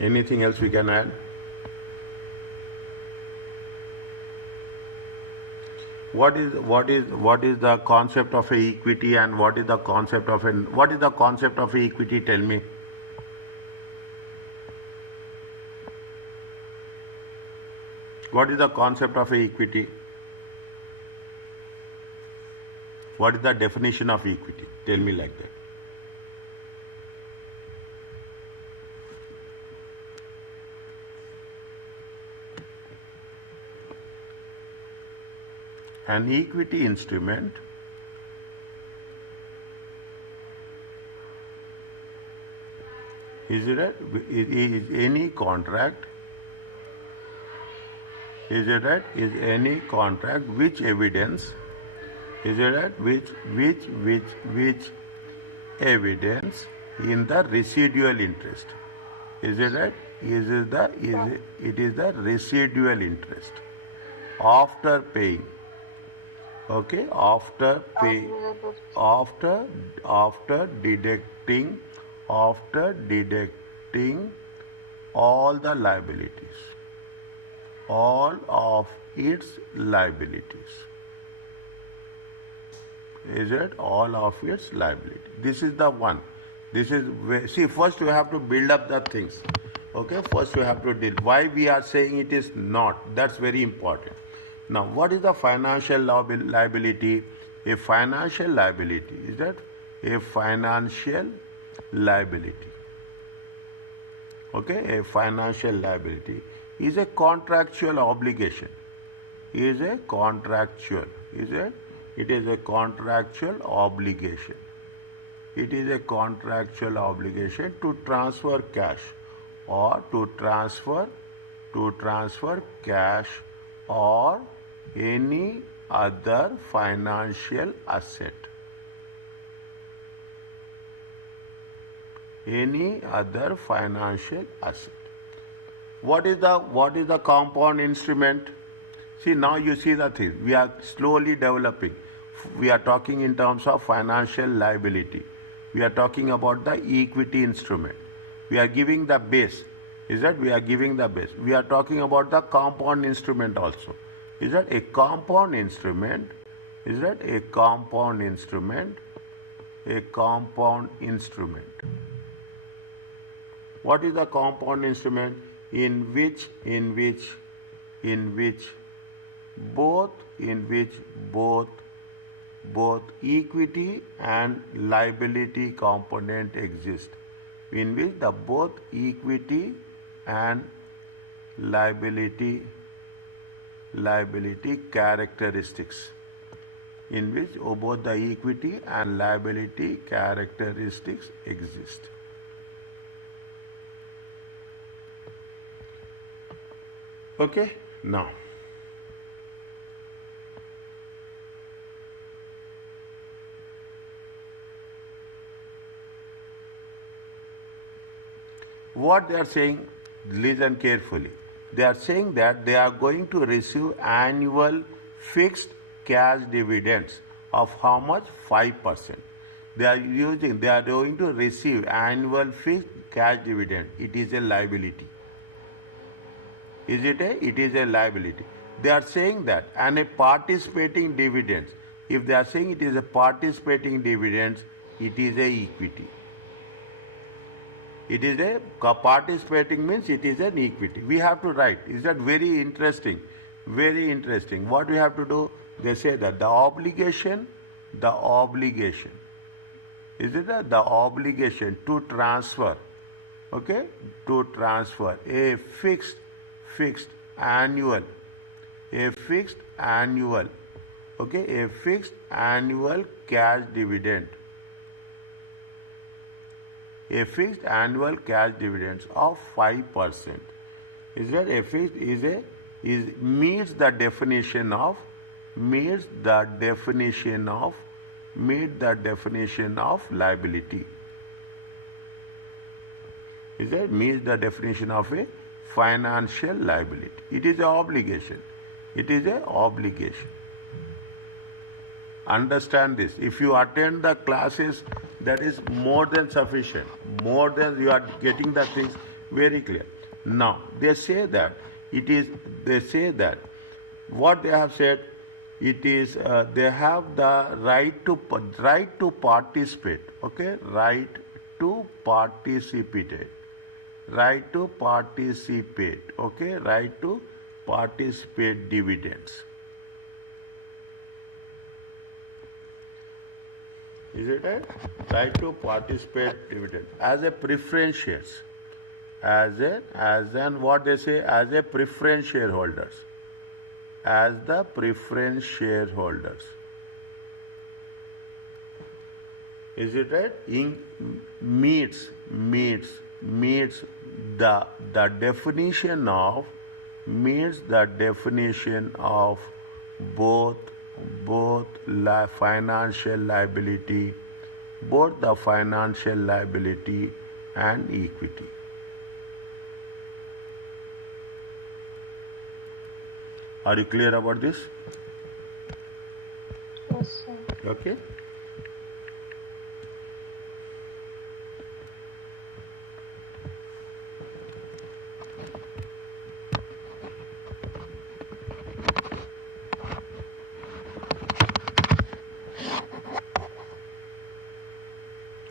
Anything else we can add? What is the concept of a equity, and what is the concept of equity? Tell me. What is the concept of a equity? What is the definition of equity? Tell me like that. An equity instrument is any contract which evidence evidence in the residual interest. Is it right? It is the residual interest after paying. Okay, after deducting all the liabilities, all of its liabilities. Is it all of its liability? This is the one. This is where, see, first you have to build up the things. Okay, first you have to deal. Why we are saying it is not? That's very important. Now, what is the financial liability? A financial liability is that a financial liability. Okay, a financial liability is a contractual obligation. It is a contractual obligation. It is a contractual obligation to transfer cash or to transfer cash or any other financial asset. Any other financial asset. What is the compound instrument? See, now you see the thing. We are slowly developing. We are talking in terms of financial liability. We are talking about the equity instrument. We are giving the base. Is that we are giving the base. We are talking about the compound instrument also. Is that a compound instrument? Is that a compound instrument? A compound instrument. What is the compound instrument? In which both equity and liability component exist. In which the both equity and liability characteristics. In which both the equity and liability characteristics exist. Okay, now what they are saying, listen carefully. They are saying that they are going to receive annual fixed cash dividends of how much? 5%. They are going to receive annual fixed cash dividend. It is a liability. It is a liability. They are saying that, and a participating dividends. If they are saying it is a participating dividends, it is a equity. It is a participating means it is an equity. We have to write. Is that very interesting? Very interesting. What we have to do? They say that the obligation. Is it the obligation to transfer? Okay, to transfer a fixed annual, okay, a fixed annual cash dividend, a fixed annual cash dividends of 5%. Is that a fixed meets the definition of liability. Is that meets the definition of a financial liability. It is an obligation. Understand this. If you attend the classes, that is more than sufficient. More than you are getting the things. Very clear. Now they say that what they have said, it is they have the right to participate. Okay, right to participate, right to participate. Okay, right to participate dividends. Is it right? Right to participate dividend as a preference shares, as an what they say, as a preference shareholders, as the preference shareholders. Is it right? Meets the definition of both financial liability, both the financial liability and equity. Are you clear about this? Yes, sir. Okay.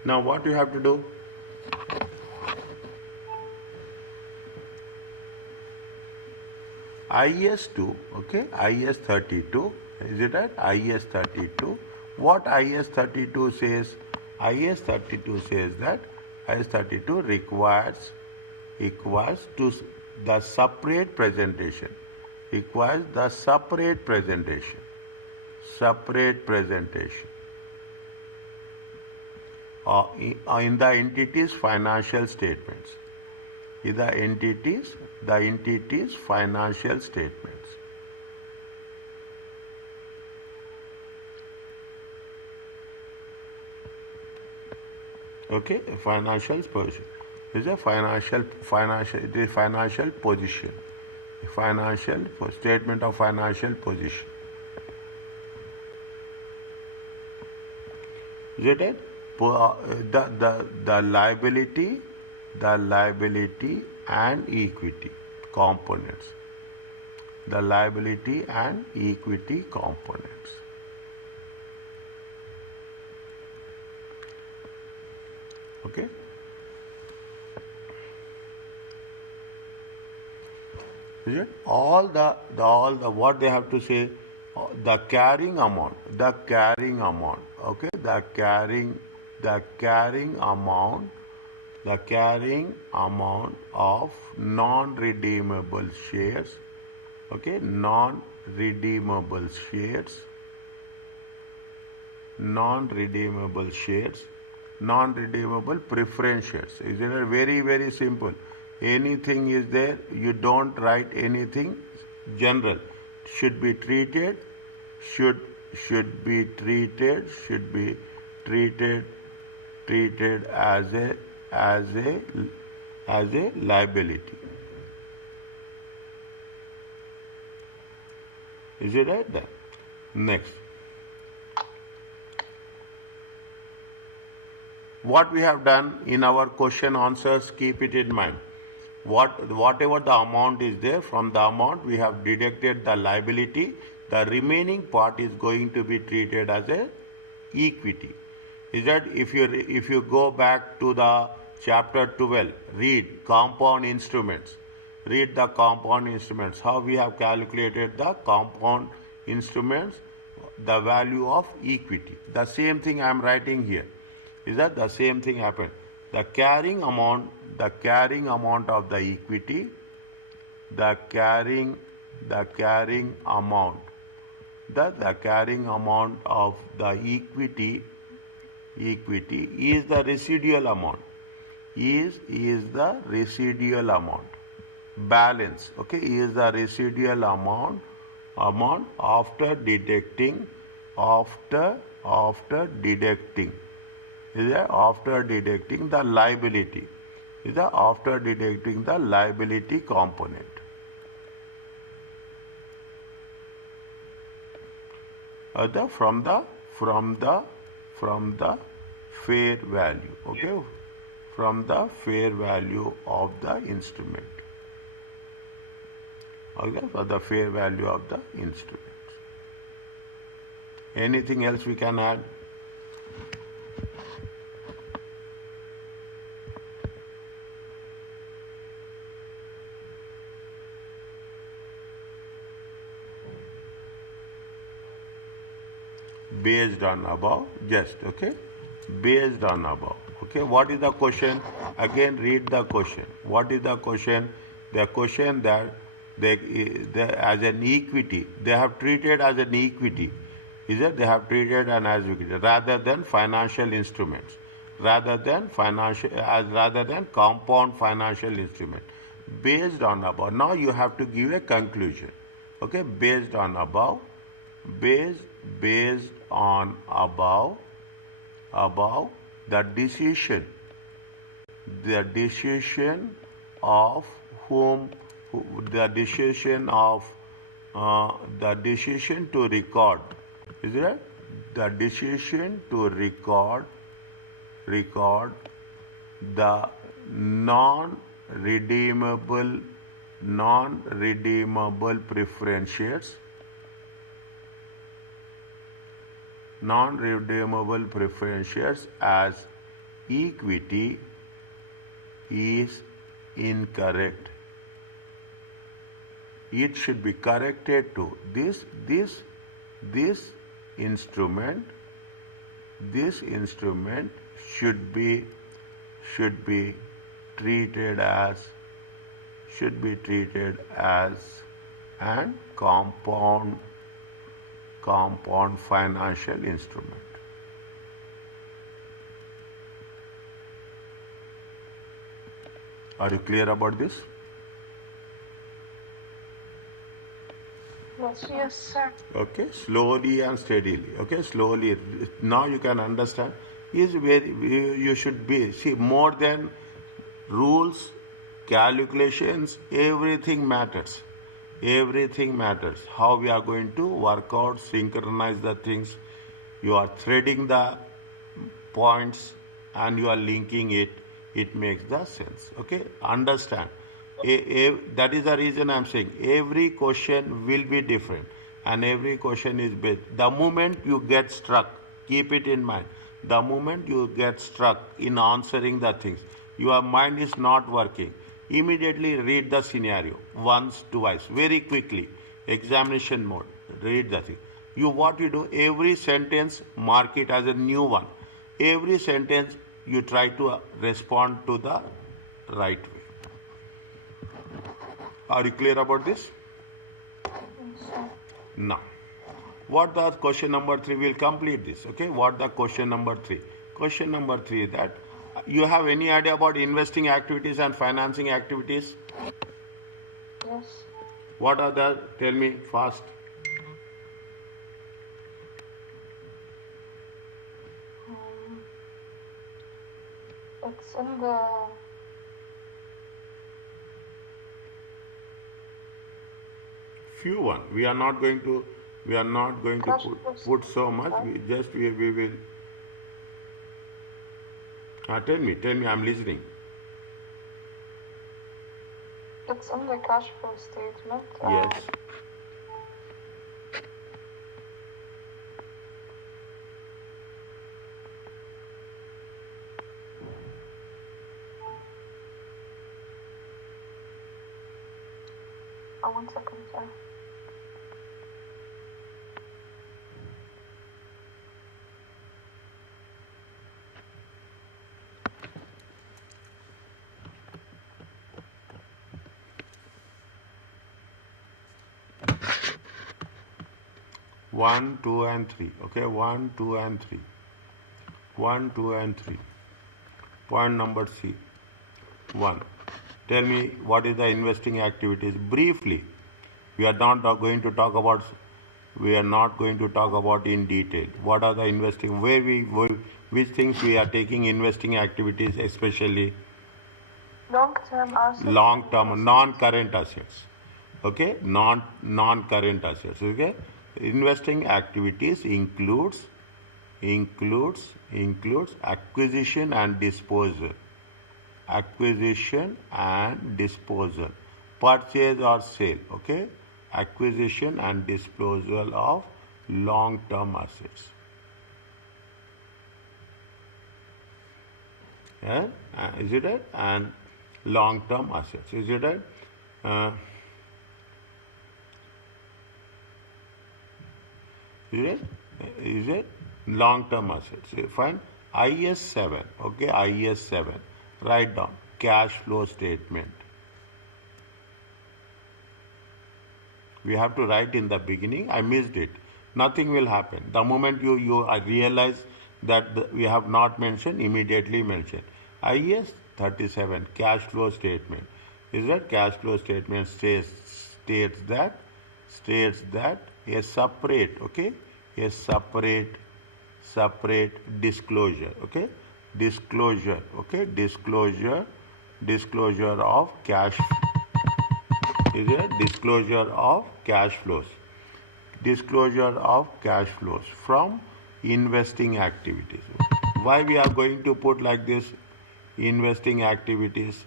Now what you have to do? IS 2, okay, IS 32, is it right? IS 32. What IS 32 says? IS 32 says that IS 32 requires to the separate presentation. Requires the separate presentation. Separate presentation. In the entity's financial statements. In the entity's financial statements. Okay, financial position. Is a financial position. Financial statement of financial position. Is it right? The liability and equity components. The liability and equity components. Okay. Is it? All the what they have to say, the carrying amount, okay, the carrying amount of non-redeemable shares, okay, non-redeemable preference shares. Is it very, very simple? Anything is there, you don't write anything general. Should be treated as a liability. Is it right there? Next. What we have done in our question answers, keep it in mind. Whatever the amount is there, from the amount we have deducted the liability. The remaining part is going to be treated as a equity. Is that if you go back to the chapter 12, read compound instruments. Read the compound instruments. How we have calculated the compound instruments, the value of equity. The same thing I am writing here. Is that the same thing happened? The carrying amount of the equity, the carrying amount of the equity is the residual amount. Is the residual amount. Balance, okay, is the residual amount after deducting is after deducting the liability. Is after deducting the liability component. From the fair value. Okay, from the fair value of the instrument. Okay, for the fair value of the instrument. Anything else we can add? Based on above, just, okay? Based on above. Okay, what is the question? Again, read the question. What is the question? The question that they as an equity, they have treated as an equity. Is it? They have treated an as equity rather than financial instruments, rather than compound financial instrument. Based on above. Now you have to give a conclusion. Okay, based on above, based on above the decision of whom, the decision to record, is it right? The decision to record the non-redeemable preference shares, non-redeemable preference shares as equity is incorrect. It should be corrected to this instrument should be treated as an compound financial instrument. Are you clear about this? Yes, sir. Okay, slowly and steadily. Okay, slowly. Now you can understand. Is where you should be. See, more than rules, calculations, everything matters. Everything matters. How we are going to work out, synchronize the things. You are threading the points and you are linking it. It makes the sense. Okay, understand. That is the reason I am saying every question will be different and every question is based. The moment you get struck, keep it in mind. The moment you get struck in answering the things, your mind is not working. Immediately read the scenario once, twice, very quickly. Examination mode. Read the thing. What you do, every sentence mark it as a new one. Every sentence you try to respond to the right way. Are you clear about this? Now, what the question number 3 will complete this. Okay, what the question number 3? Question number 3 is that you have any idea about investing activities and financing activities? Yes. What are the? Tell me fast. It's in the few one. We are not going to put so much. We will. Tell me. I'm listening. It's in the cash flow statement. Yes. One second, sir. One, two, and three. Okay, 1, 2, and 3. 1, 2, and 3. Point number C. 1. Tell me what is the investing activities briefly. We are not going to talk about in detail. What are the investing? Which things we are taking investing activities, especially long-term assets. Long-term, non-current assets. Okay, non-current assets. Okay, investing activities includes acquisition and disposal acquisition and disposal, purchase or sale, okay? Acquisition and disposal of long-term assets. Yeah? Is it right? And long-term assets, is it right? Is it long-term assets? Fine. IS 7, okay? IS 7. Write down cash flow statement. We have to write in the beginning. I missed it. Nothing will happen. The moment you realize that we have not mentioned, immediately mention. IS 37, cash flow statement. Is that cash flow statement states that a separate, okay, a separate disclosure, okay, disclosure of cash, is a disclosure of cash flows, from investing activities. Why we are going to put like this, investing activities?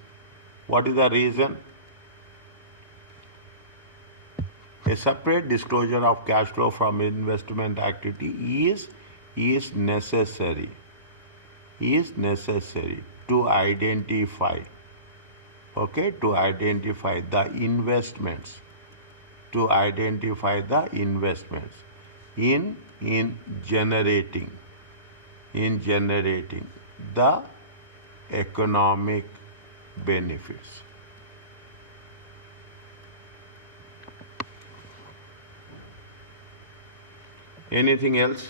What is the reason? A separate disclosure of cash flow from investment activity is necessary to identify, okay, to identify the investments, in generating the economic benefits. Anything else?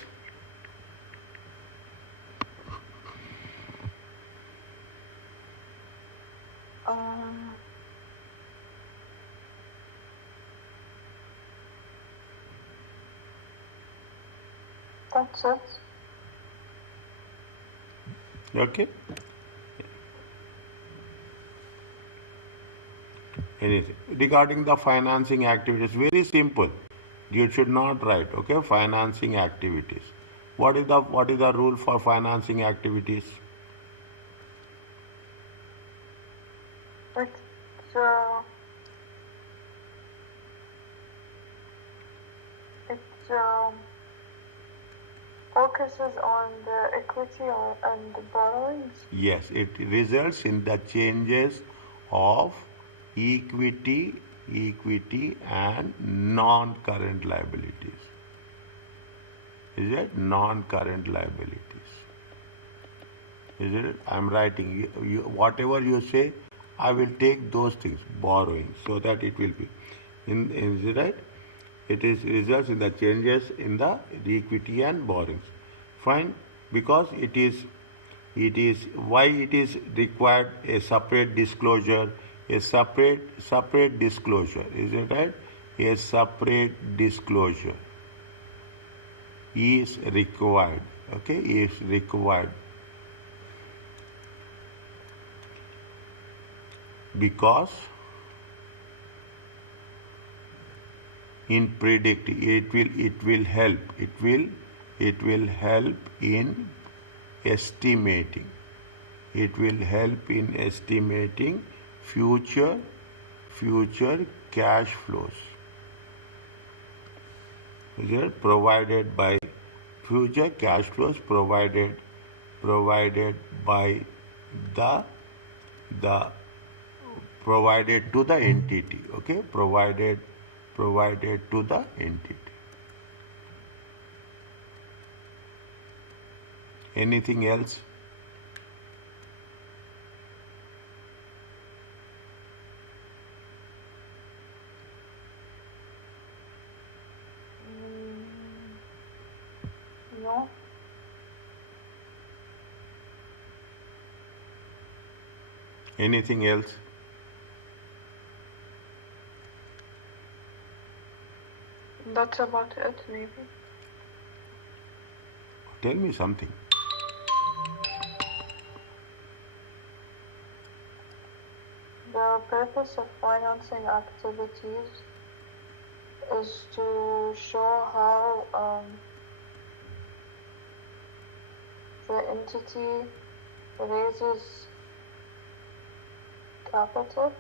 That's it. Okay. Anything regarding the financing activities? Very simple. You should not write. Okay, financing activities. What is the rule for financing activities? It focuses on the equity and the borrowings. Yes, it results in the changes of equity and non-current liabilities. Is it non-current liabilities? Is it? I'm writing. Whatever you say, I will take those things, borrowing, so that it will be. Is it right? It results in the changes in the equity and borrowings. Fine, because it is why it is required a separate disclosure. A separate disclosure, is it right? A separate disclosure is required, okay, is required because in predict it will help in estimating, future cash flows, provided by future cash flows provided by the provided to the entity, okay, provided to the entity. Anything else? No. Anything else? That's about it, maybe. Tell me something. The purpose of financing activities is to show how the entity raises capital.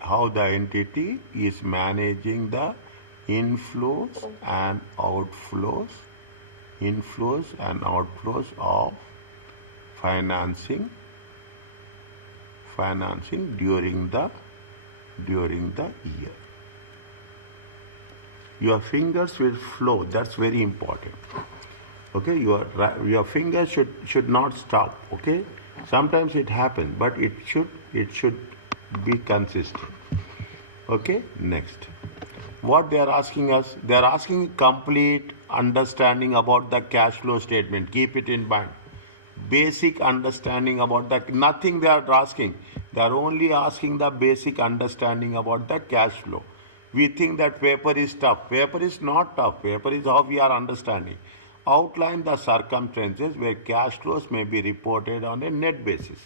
How the entity is managing the inflows and outflows of financing during the year. Your fingers will flow. That's very important. Okay, your fingers should not stop. Okay, sometimes it happens, but it should be consistent. Okay, next. What they are asking us, they are asking complete understanding about the cash flow statement. Keep it in mind. Basic understanding about the, nothing they are asking. They are only asking the basic understanding about the cash flow. We think that paper is tough. Paper is not tough. Paper is how we are understanding. Outline the circumstances where cash flows may be reported on a net basis.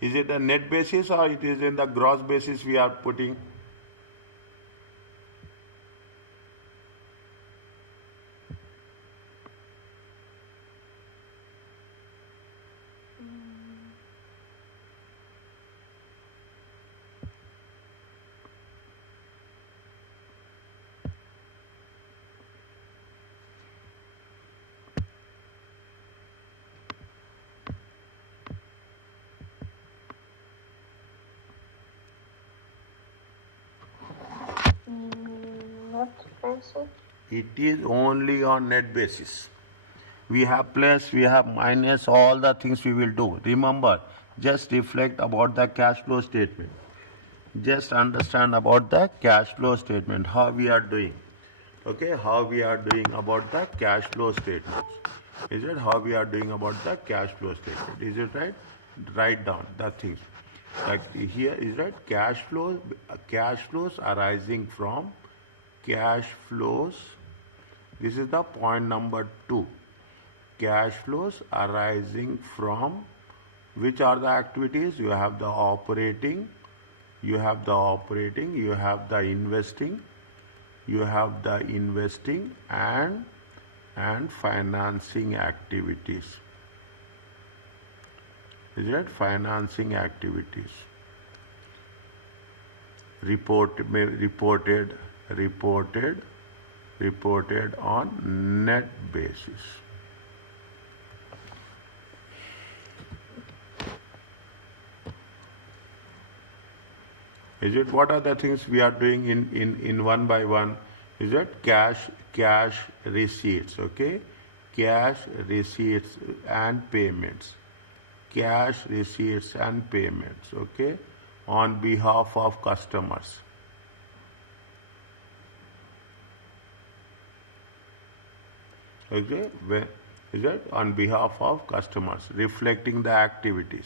Is it a net basis or it is in the gross basis we are putting? Net basis. It is only on net basis. We have plus, we have minus, all the things we will do. Remember, just reflect about the cash flow statement. Just understand about the cash flow statement, how we are doing. Okay, how we are doing about the cash flow statements. Is it how we are doing about the cash flow statement? Is it right? Write down the things. Like here is right, cash flows arising from cash flows. This is the point number 2. Cash flows arising from, which are the activities? You have the operating, you have the investing, and financing activities. Is it financing activities? Reported on net basis. Is it, what are the things we are doing in one by one? Is it cash receipts, okay? Cash receipts and payments. Cash receipts and payments, okay? On behalf of customers. Okay, is it on behalf of customers, reflecting the activities.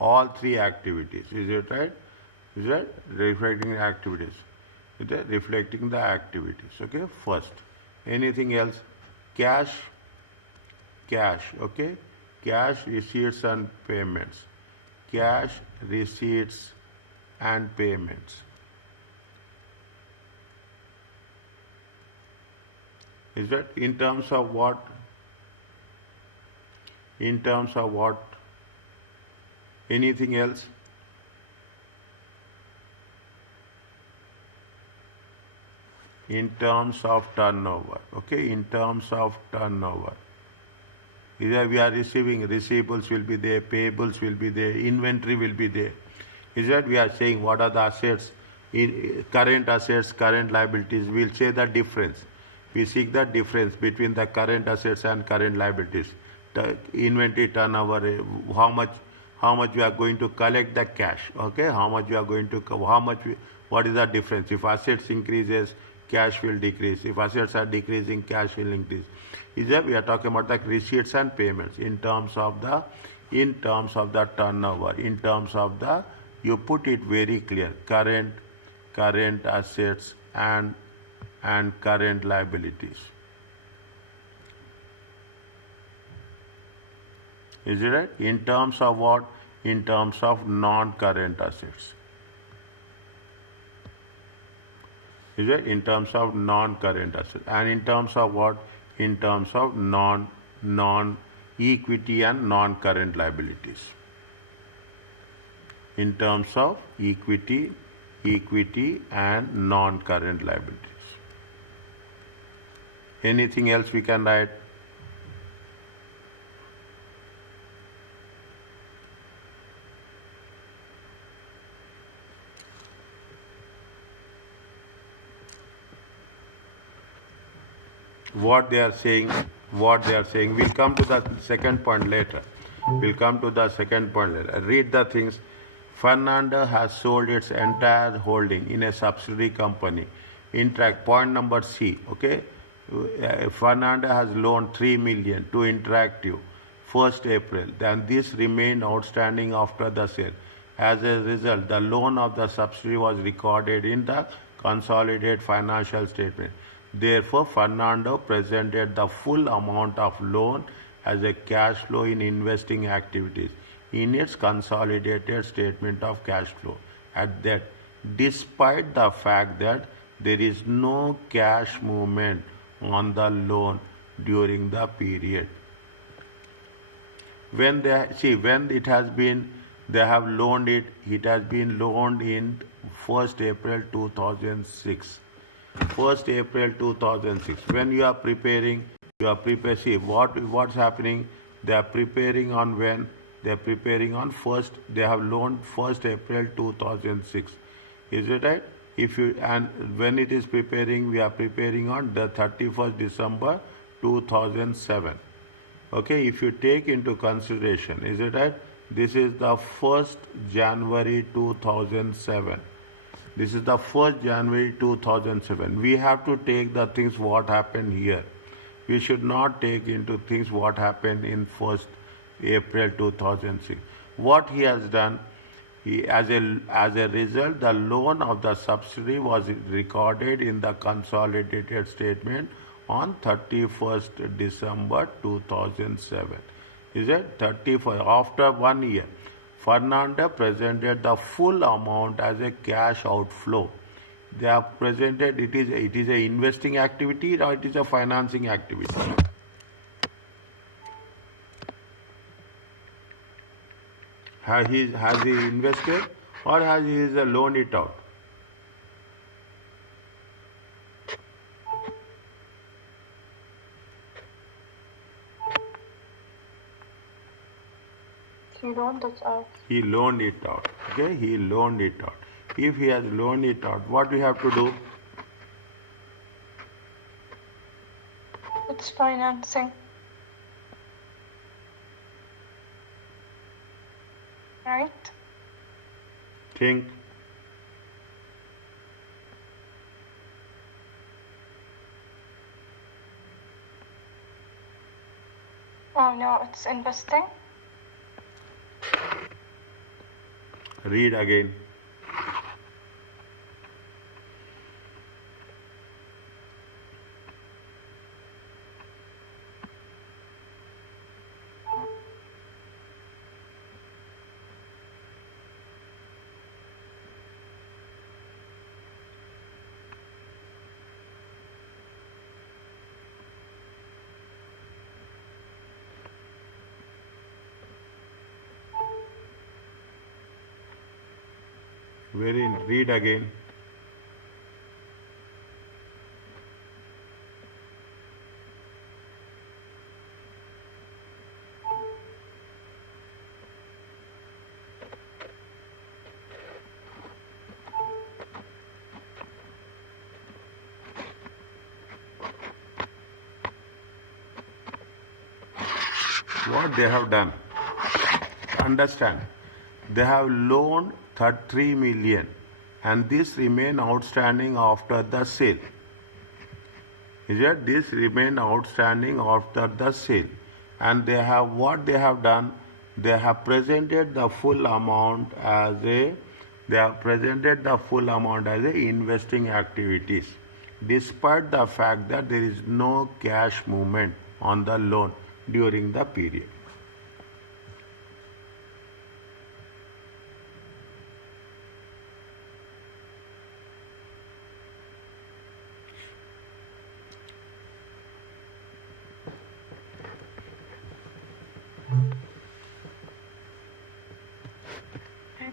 All 3 activities, is it right? Is it reflecting the activities? Is it reflecting the activities? Okay, first. Anything else? Cash, okay? Cash receipts and payments. Cash receipts and payments. Is that in terms of what? In terms of what? Anything else? In terms of turnover, okay? In terms of turnover. Either we are receiving, receivables will be there, payables will be there, inventory will be there. Is that we are saying what are the assets, current assets, current liabilities. We'll say the difference. We seek the difference between the current assets and current liabilities. The inventory turnover, how much we are going to collect the cash, okay? What is the difference? If assets increases, cash will decrease. If assets are decreasing, cash will increase. Is that we are talking about the receipts and payments in terms of the turnover, in terms of the you put it very clear: current assets and current liabilities. Is it right? In terms of what? In terms of non-current assets. Is it? In terms of non-current assets. And in terms of what? In terms of non-equity and non-current liabilities. In terms of equity and non-current liabilities. Anything else we can write? What they are saying, we'll come to the second point later. Read the things. Fernanda has sold its entire holding in a subsidiary company. Interact, point number C, okay? Fernanda has loaned 3 million to Interactive 1st April. Then this remained outstanding after the sale. As a result, the loan of the subsidiary was recorded in the consolidated financial statement. Therefore, Fernando presented the full amount of loan as a cash flow in investing activities in its consolidated statement of cash flow. At that, despite the fact that there is no cash movement on the loan during the period. When they have loaned it, it has been loaned in 1st April 2006. 1st April 2006. When you are preparing, see what's happening. They are preparing on when? They are preparing on first. They have loaned 1st April 2006. Is it right? And when it is preparing, we are preparing on the 31st December 2007. Okay, if you take into consideration, is it right? This is the 1st January 2007. This is the 1st January 2007. We have to take the things what happened here. We should not take into things what happened in 1st April 2006. What he has done, as a result, the loan of the subsidiary was recorded in the consolidated statement on 31st December 2007. Is it 31st? After 1 year, Fernanda presented the full amount as a cash outflow. They have presented it is an investing activity or it is a financing activity. Has he invested or has he loaned it out? He loaned it out. He loaned it out. Okay, he loaned it out. If he has loaned it out, what we have to do? It's financing. Right? Think. Oh no, it's investing. Read again. Read again. What they have done? Understand. They have loaned 33 million and this remained outstanding after the sale. Is it? This remained outstanding after the sale. And what they have done, they have presented the full amount as a They have presented the full amount as a investing activities, despite the fact that there is no cash movement on the loan during the period.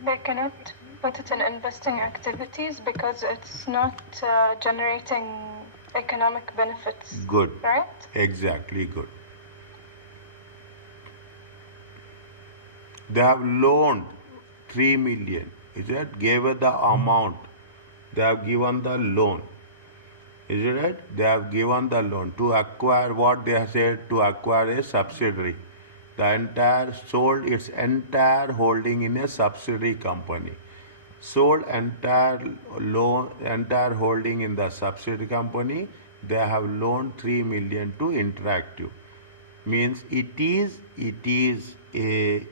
They cannot put it in investing activities because it's not generating economic benefits. Good. Right? Exactly, good. They have loaned 3 million. Is it? Gave her the amount. They have given the loan. Is it right? They have given the loan to acquire what they have said, to acquire a subsidiary. The entire sold its entire holding in a subsidiary company. Sold entire holding in the subsidiary company. They have loaned 3 million to Interactive. Means it is a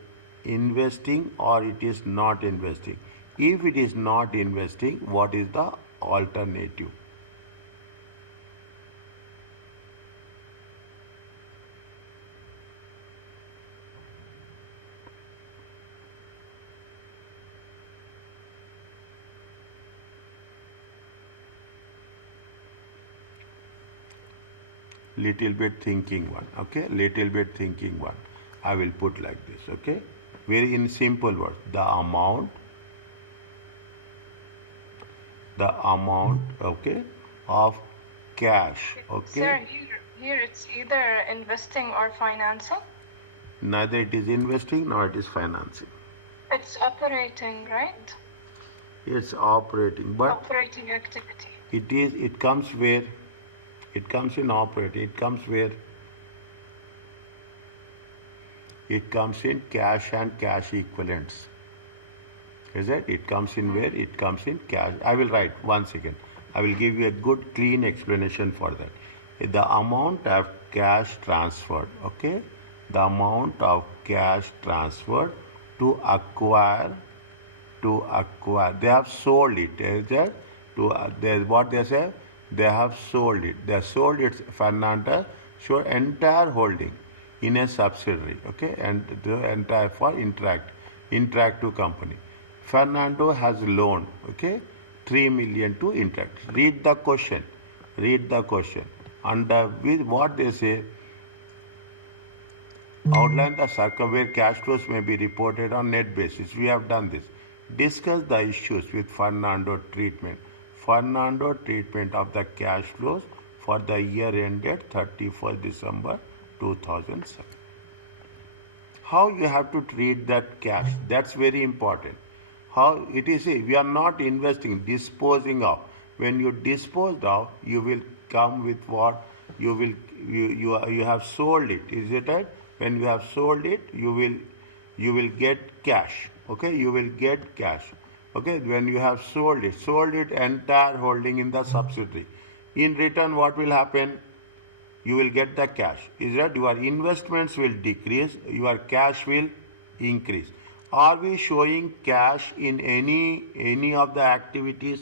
investing or it is not investing. If it is not investing, what is the alternative? Little bit thinking one, okay? Little bit thinking one. I will put like this, okay? Very in simple words. The amount, okay, of cash, okay? Sir, here it's either investing or financing. Neither it is investing nor it is financing. It's operating, right? It's operating, but operating activity. It comes where? It comes in operating. It comes where? It comes in cash and cash equivalents. Is it? It comes in where? It comes in cash. I will write once again. I will give you a good clean explanation for that. The amount of cash transferred, okay? The amount of cash transferred to acquire. They have sold it. Is it? What they say? They have sold it. They have sold its Fernanda, show entire holding in a subsidiary, okay, and the entire for Interactive company. Fernando has loaned, okay, 3 million to Interactive. Read the question. Under with what they say, outline the circle where cash flows may be reported on net basis. We have done this. Discuss the issues with Fernando treatment of the cash flows for the year ended 31st December 2007. How you have to treat that cash? That's very important. How it is, we are not investing, disposing of. When you dispose of, you will come with what? You have sold it. Is it right? When you have sold it, you will get cash. Okay, you will get cash. Okay, when you have sold it entire holding in the subsidiary. In return, what will happen? You will get the cash. Is that your investments will decrease, your cash will increase. Are we showing cash in any of the activities?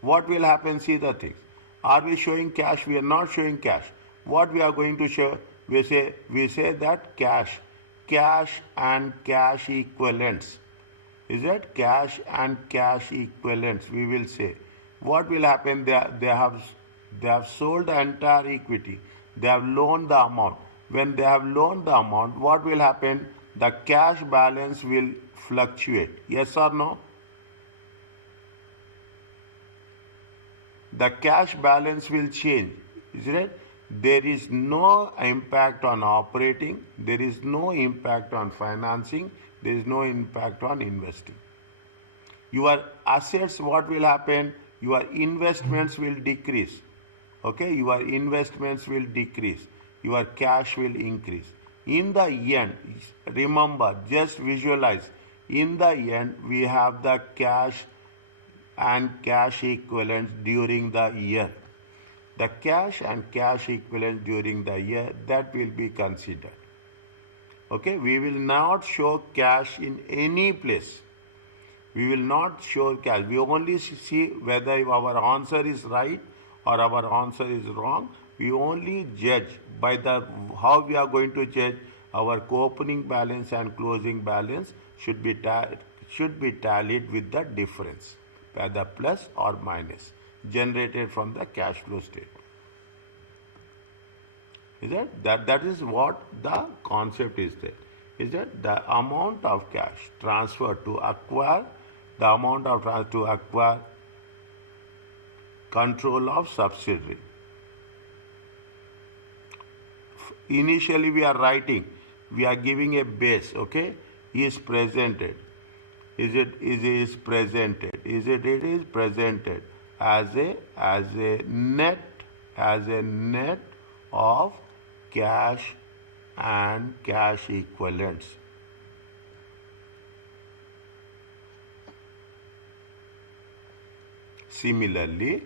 What will happen? See the things. Are we showing cash? We are not showing cash. What we are going to show? We say that cash and cash equivalents. Is that cash and cash equivalents? We will say. What will happen? They have sold the entire equity. They have loaned the amount. When they have loaned the amount, what will happen? The cash balance will fluctuate. Yes or no? The cash balance will change. Is it? There is no impact on operating. There is no impact on financing. There is no impact on investing. Your assets, what will happen? Your investments will decrease. Okay, your investments will decrease. Your cash will increase. In the end, remember, just visualize. In the end, we have the cash and cash equivalents during the year. The cash and cash equivalents during the year, that will be considered. Okay, we will not show cash in any place. We will not show cash. We only see whether our answer is right or our answer is wrong. We only judge by the how we are going to judge our opening balance and closing balance should be tallied with the difference, whether plus or minus, generated from the cash flow statement. Is it? That is what the concept is there. Is that the amount of cash transferred to acquire, the amount of to acquire control of subsidiary. Initially we are writing, we are giving a base, okay? Is presented. It is presented. It is presented as a net of cash and cash equivalents. Similarly,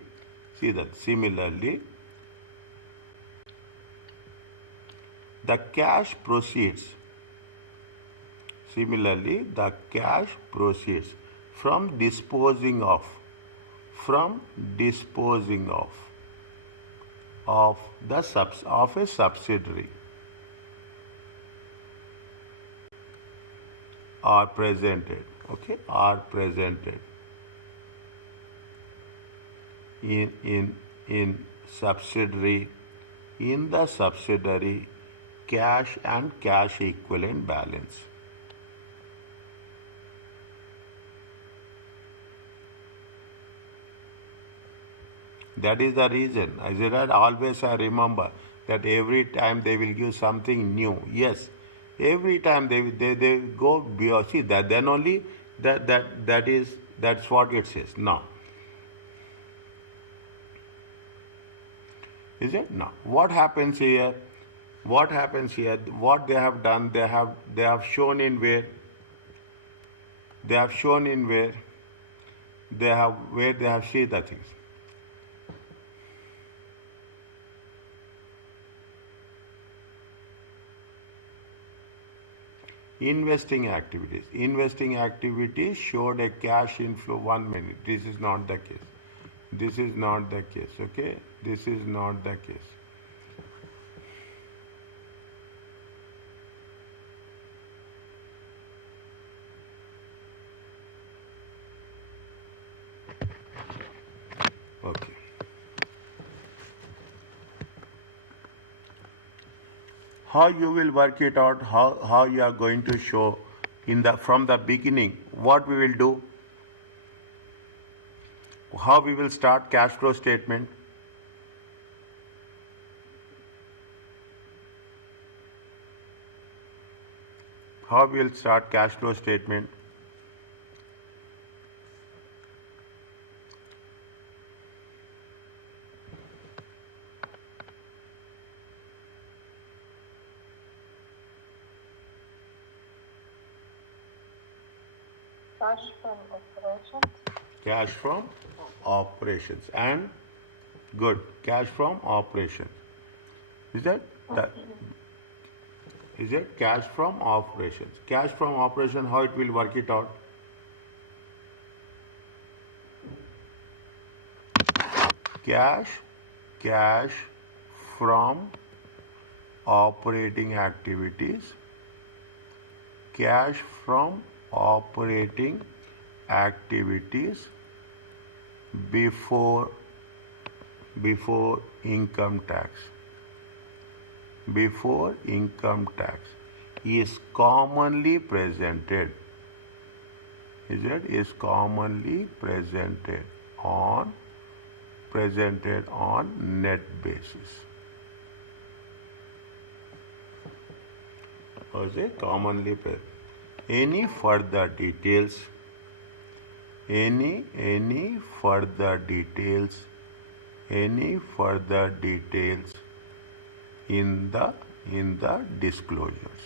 the cash proceeds. Similarly, the cash proceeds from disposing of a subsidiary are presented, okay, are presented in the subsidiary cash and cash equivalent balance. That is the reason. I said that always I remember that every time they will give something new. Yes, every time they go beyond. See that then only that's what it says. Now, is it? Now, what happens here? What happens here? What they have done? They have shown in where? They have shown in where? They have seen the things. Investing activities showed a cash inflow 1 minute. This is not the case. Okay? This is not the case. Okay. How you will work it out, how you are going to show from the beginning, what we will do, how we will start cash flow statement. How we will start cash flow statement. Cash from operations. Cash from operations. And good. Cash from operations. Is that? Is it cash from operations? Cash from operation, how it will work it out? Cash from operating activities. Cash from operating activities before income tax. Before income tax is commonly presented. Is commonly presented on net basis. Was it commonly presented? Any further details? Any further details? Any further details in the disclosures?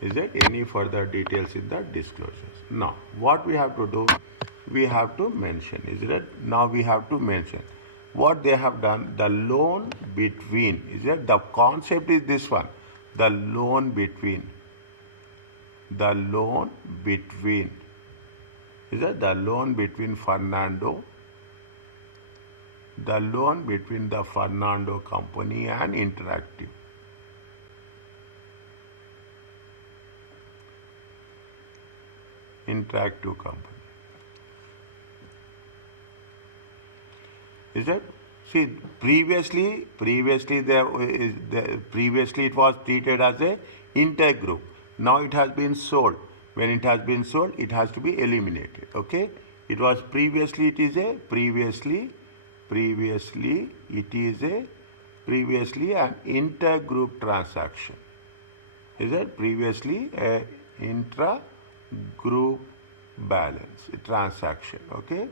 Is there any further details in the disclosures? Now, what we have to do? We have to mention. Is it? Now we have to mention. what they have done, the loan between, is it? The concept is this one, the loan between, is it? The loan between Fernando, the loan between the Fernando company and Interactive. Interactive company. Is that? See, previously it was treated as a intergroup. Now it has been sold. When it has been sold, it has to be eliminated. Okay? It was previously it is a previously an intergroup transaction. Is it? Previously a intra-group balance transaction. Okay?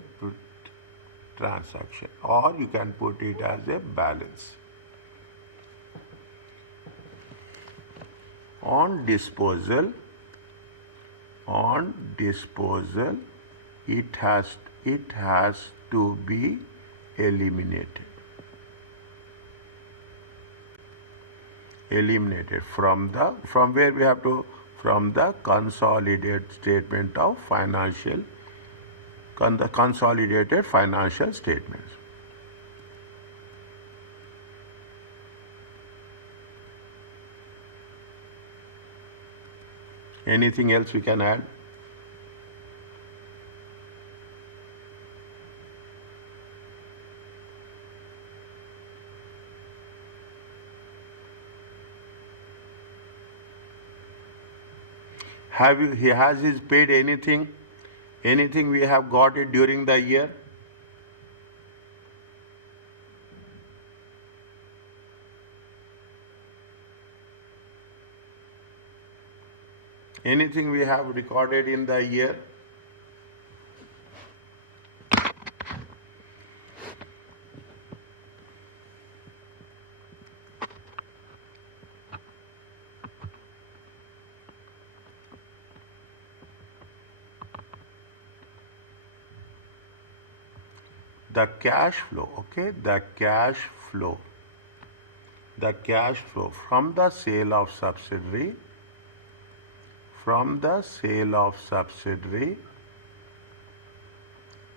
Transaction, or you can put it as a balance. On disposal, it has to be eliminated from where we have to, from the consolidated statement of financial, the consolidated financial statements. Anything else we can add? Has he paid anything? Anything we have got it during the year? Anything we have recorded in the year? The cash flow, okay, the cash flow from the sale of subsidiary,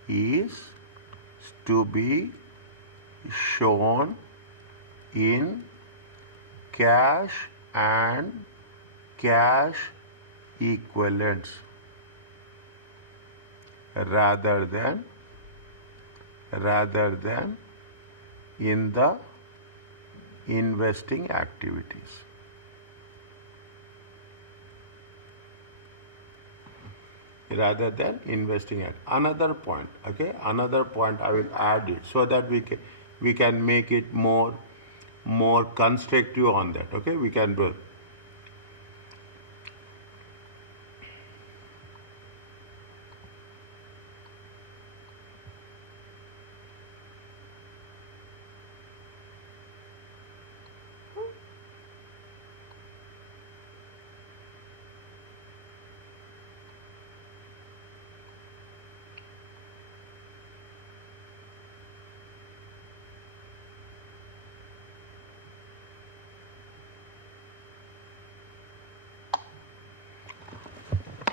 is to be shown in cash and cash equivalents rather than in the investing activities. Another point, okay, I will add it so that we can make it more constructive on that. Okay, we can do.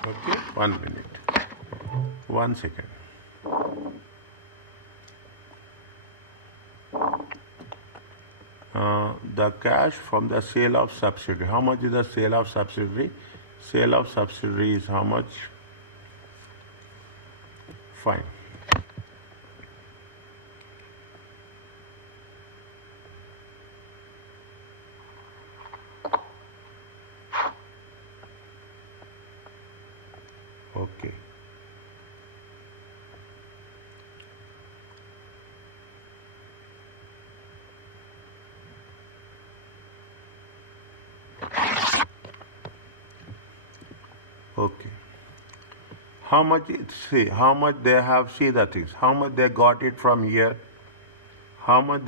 Okay, 1 minute. 1 second. The cash from the sale of subsidiary. How much is the sale of subsidiary? Sale of subsidiary is how much? Fine. Okay. Okay. How much they have, see the things, how much they got it from here, how much is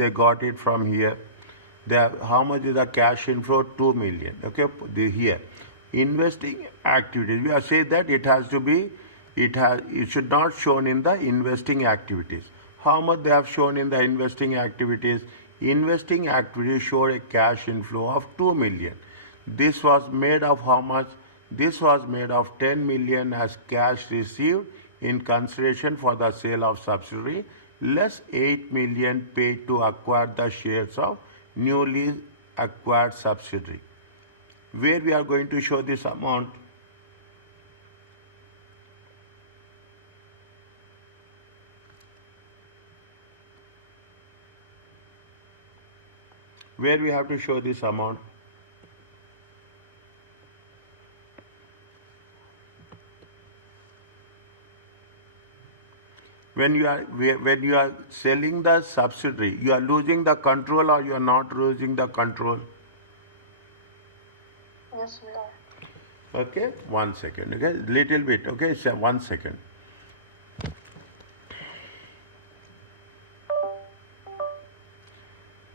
the cash inflow? 2 million. Okay, here. Investing activities, we are saying that it should not shown in the investing activities. How much they have shown in the investing activities? Investing activities showed a cash inflow of 2 million. This was made of how much? This was made of 10 million as cash received in consideration for the sale of subsidiary, less 8 million paid to acquire the shares of newly acquired subsidiary. Where we are going to show this amount? Where we have to show this amount? When you are selling the subsidiary, you are losing the control or you are not losing the control? Yes, we are. Okay, 1 second. Okay, little bit. Okay, so 1 second.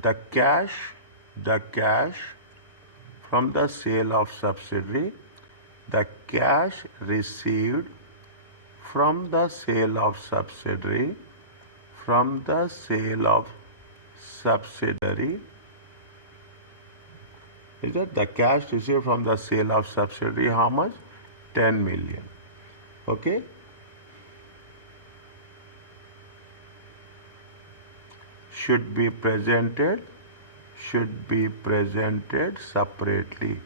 The cash from the sale of subsidiary, the cash received from the sale of subsidiary, is it the cash received from the sale of subsidiary, how much? 10 million. Okay? Should be presented separately.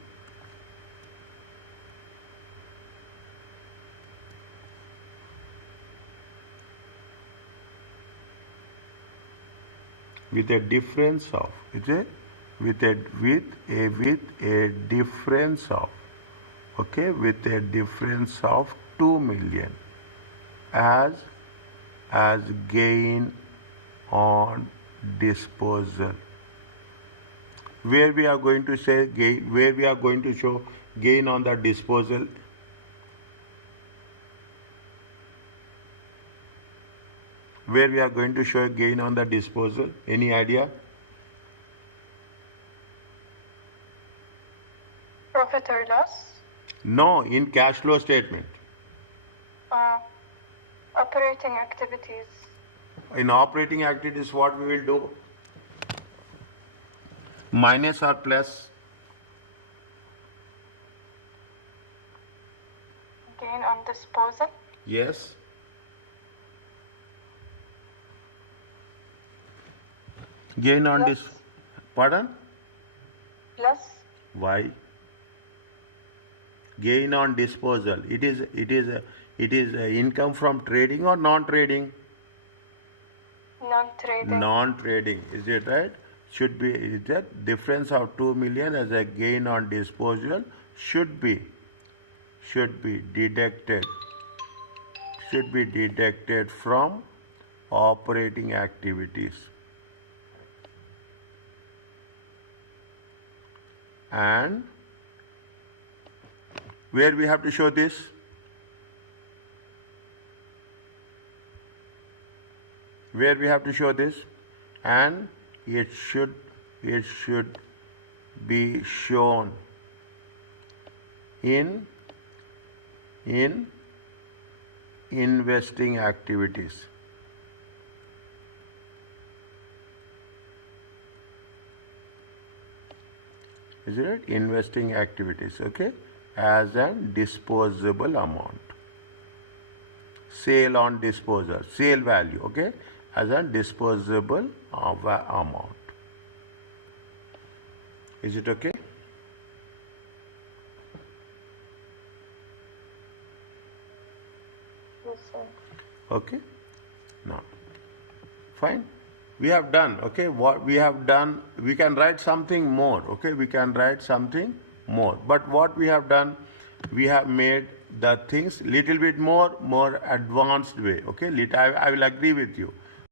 With a difference of, is it? With a difference of, okay, with a difference of 2 million as gain on disposal. Where we are going to say gain, where we are going to show gain on the disposal? Where we are going to show gain on the disposal? Any idea? Profit or loss? No, in cash flow statement. Operating activities. In operating activities, what we will do? Minus or plus? Gain on disposal? Yes. Gain on Plus. Pardon? Plus? Why? Gain on disposal. It is income from trading or non-trading? Non-trading. Non-trading. Is it right? Should be, is that difference of 2 million as a gain on disposal should be deducted from operating activities. And where we have to show this? Where we have to show this? And it should be shown in investing activities. Is it investing activities? Okay, as a disposable amount. Sale on disposal, sale value. Okay, as a disposable amount. Is it okay? Yes, sir. Okay. Now, fine. We have done. Okay. What we have done, we can write something more. Okay. We can write something more. But what we have done, we have made the things little bit more advanced way. Okay. I will agree with you.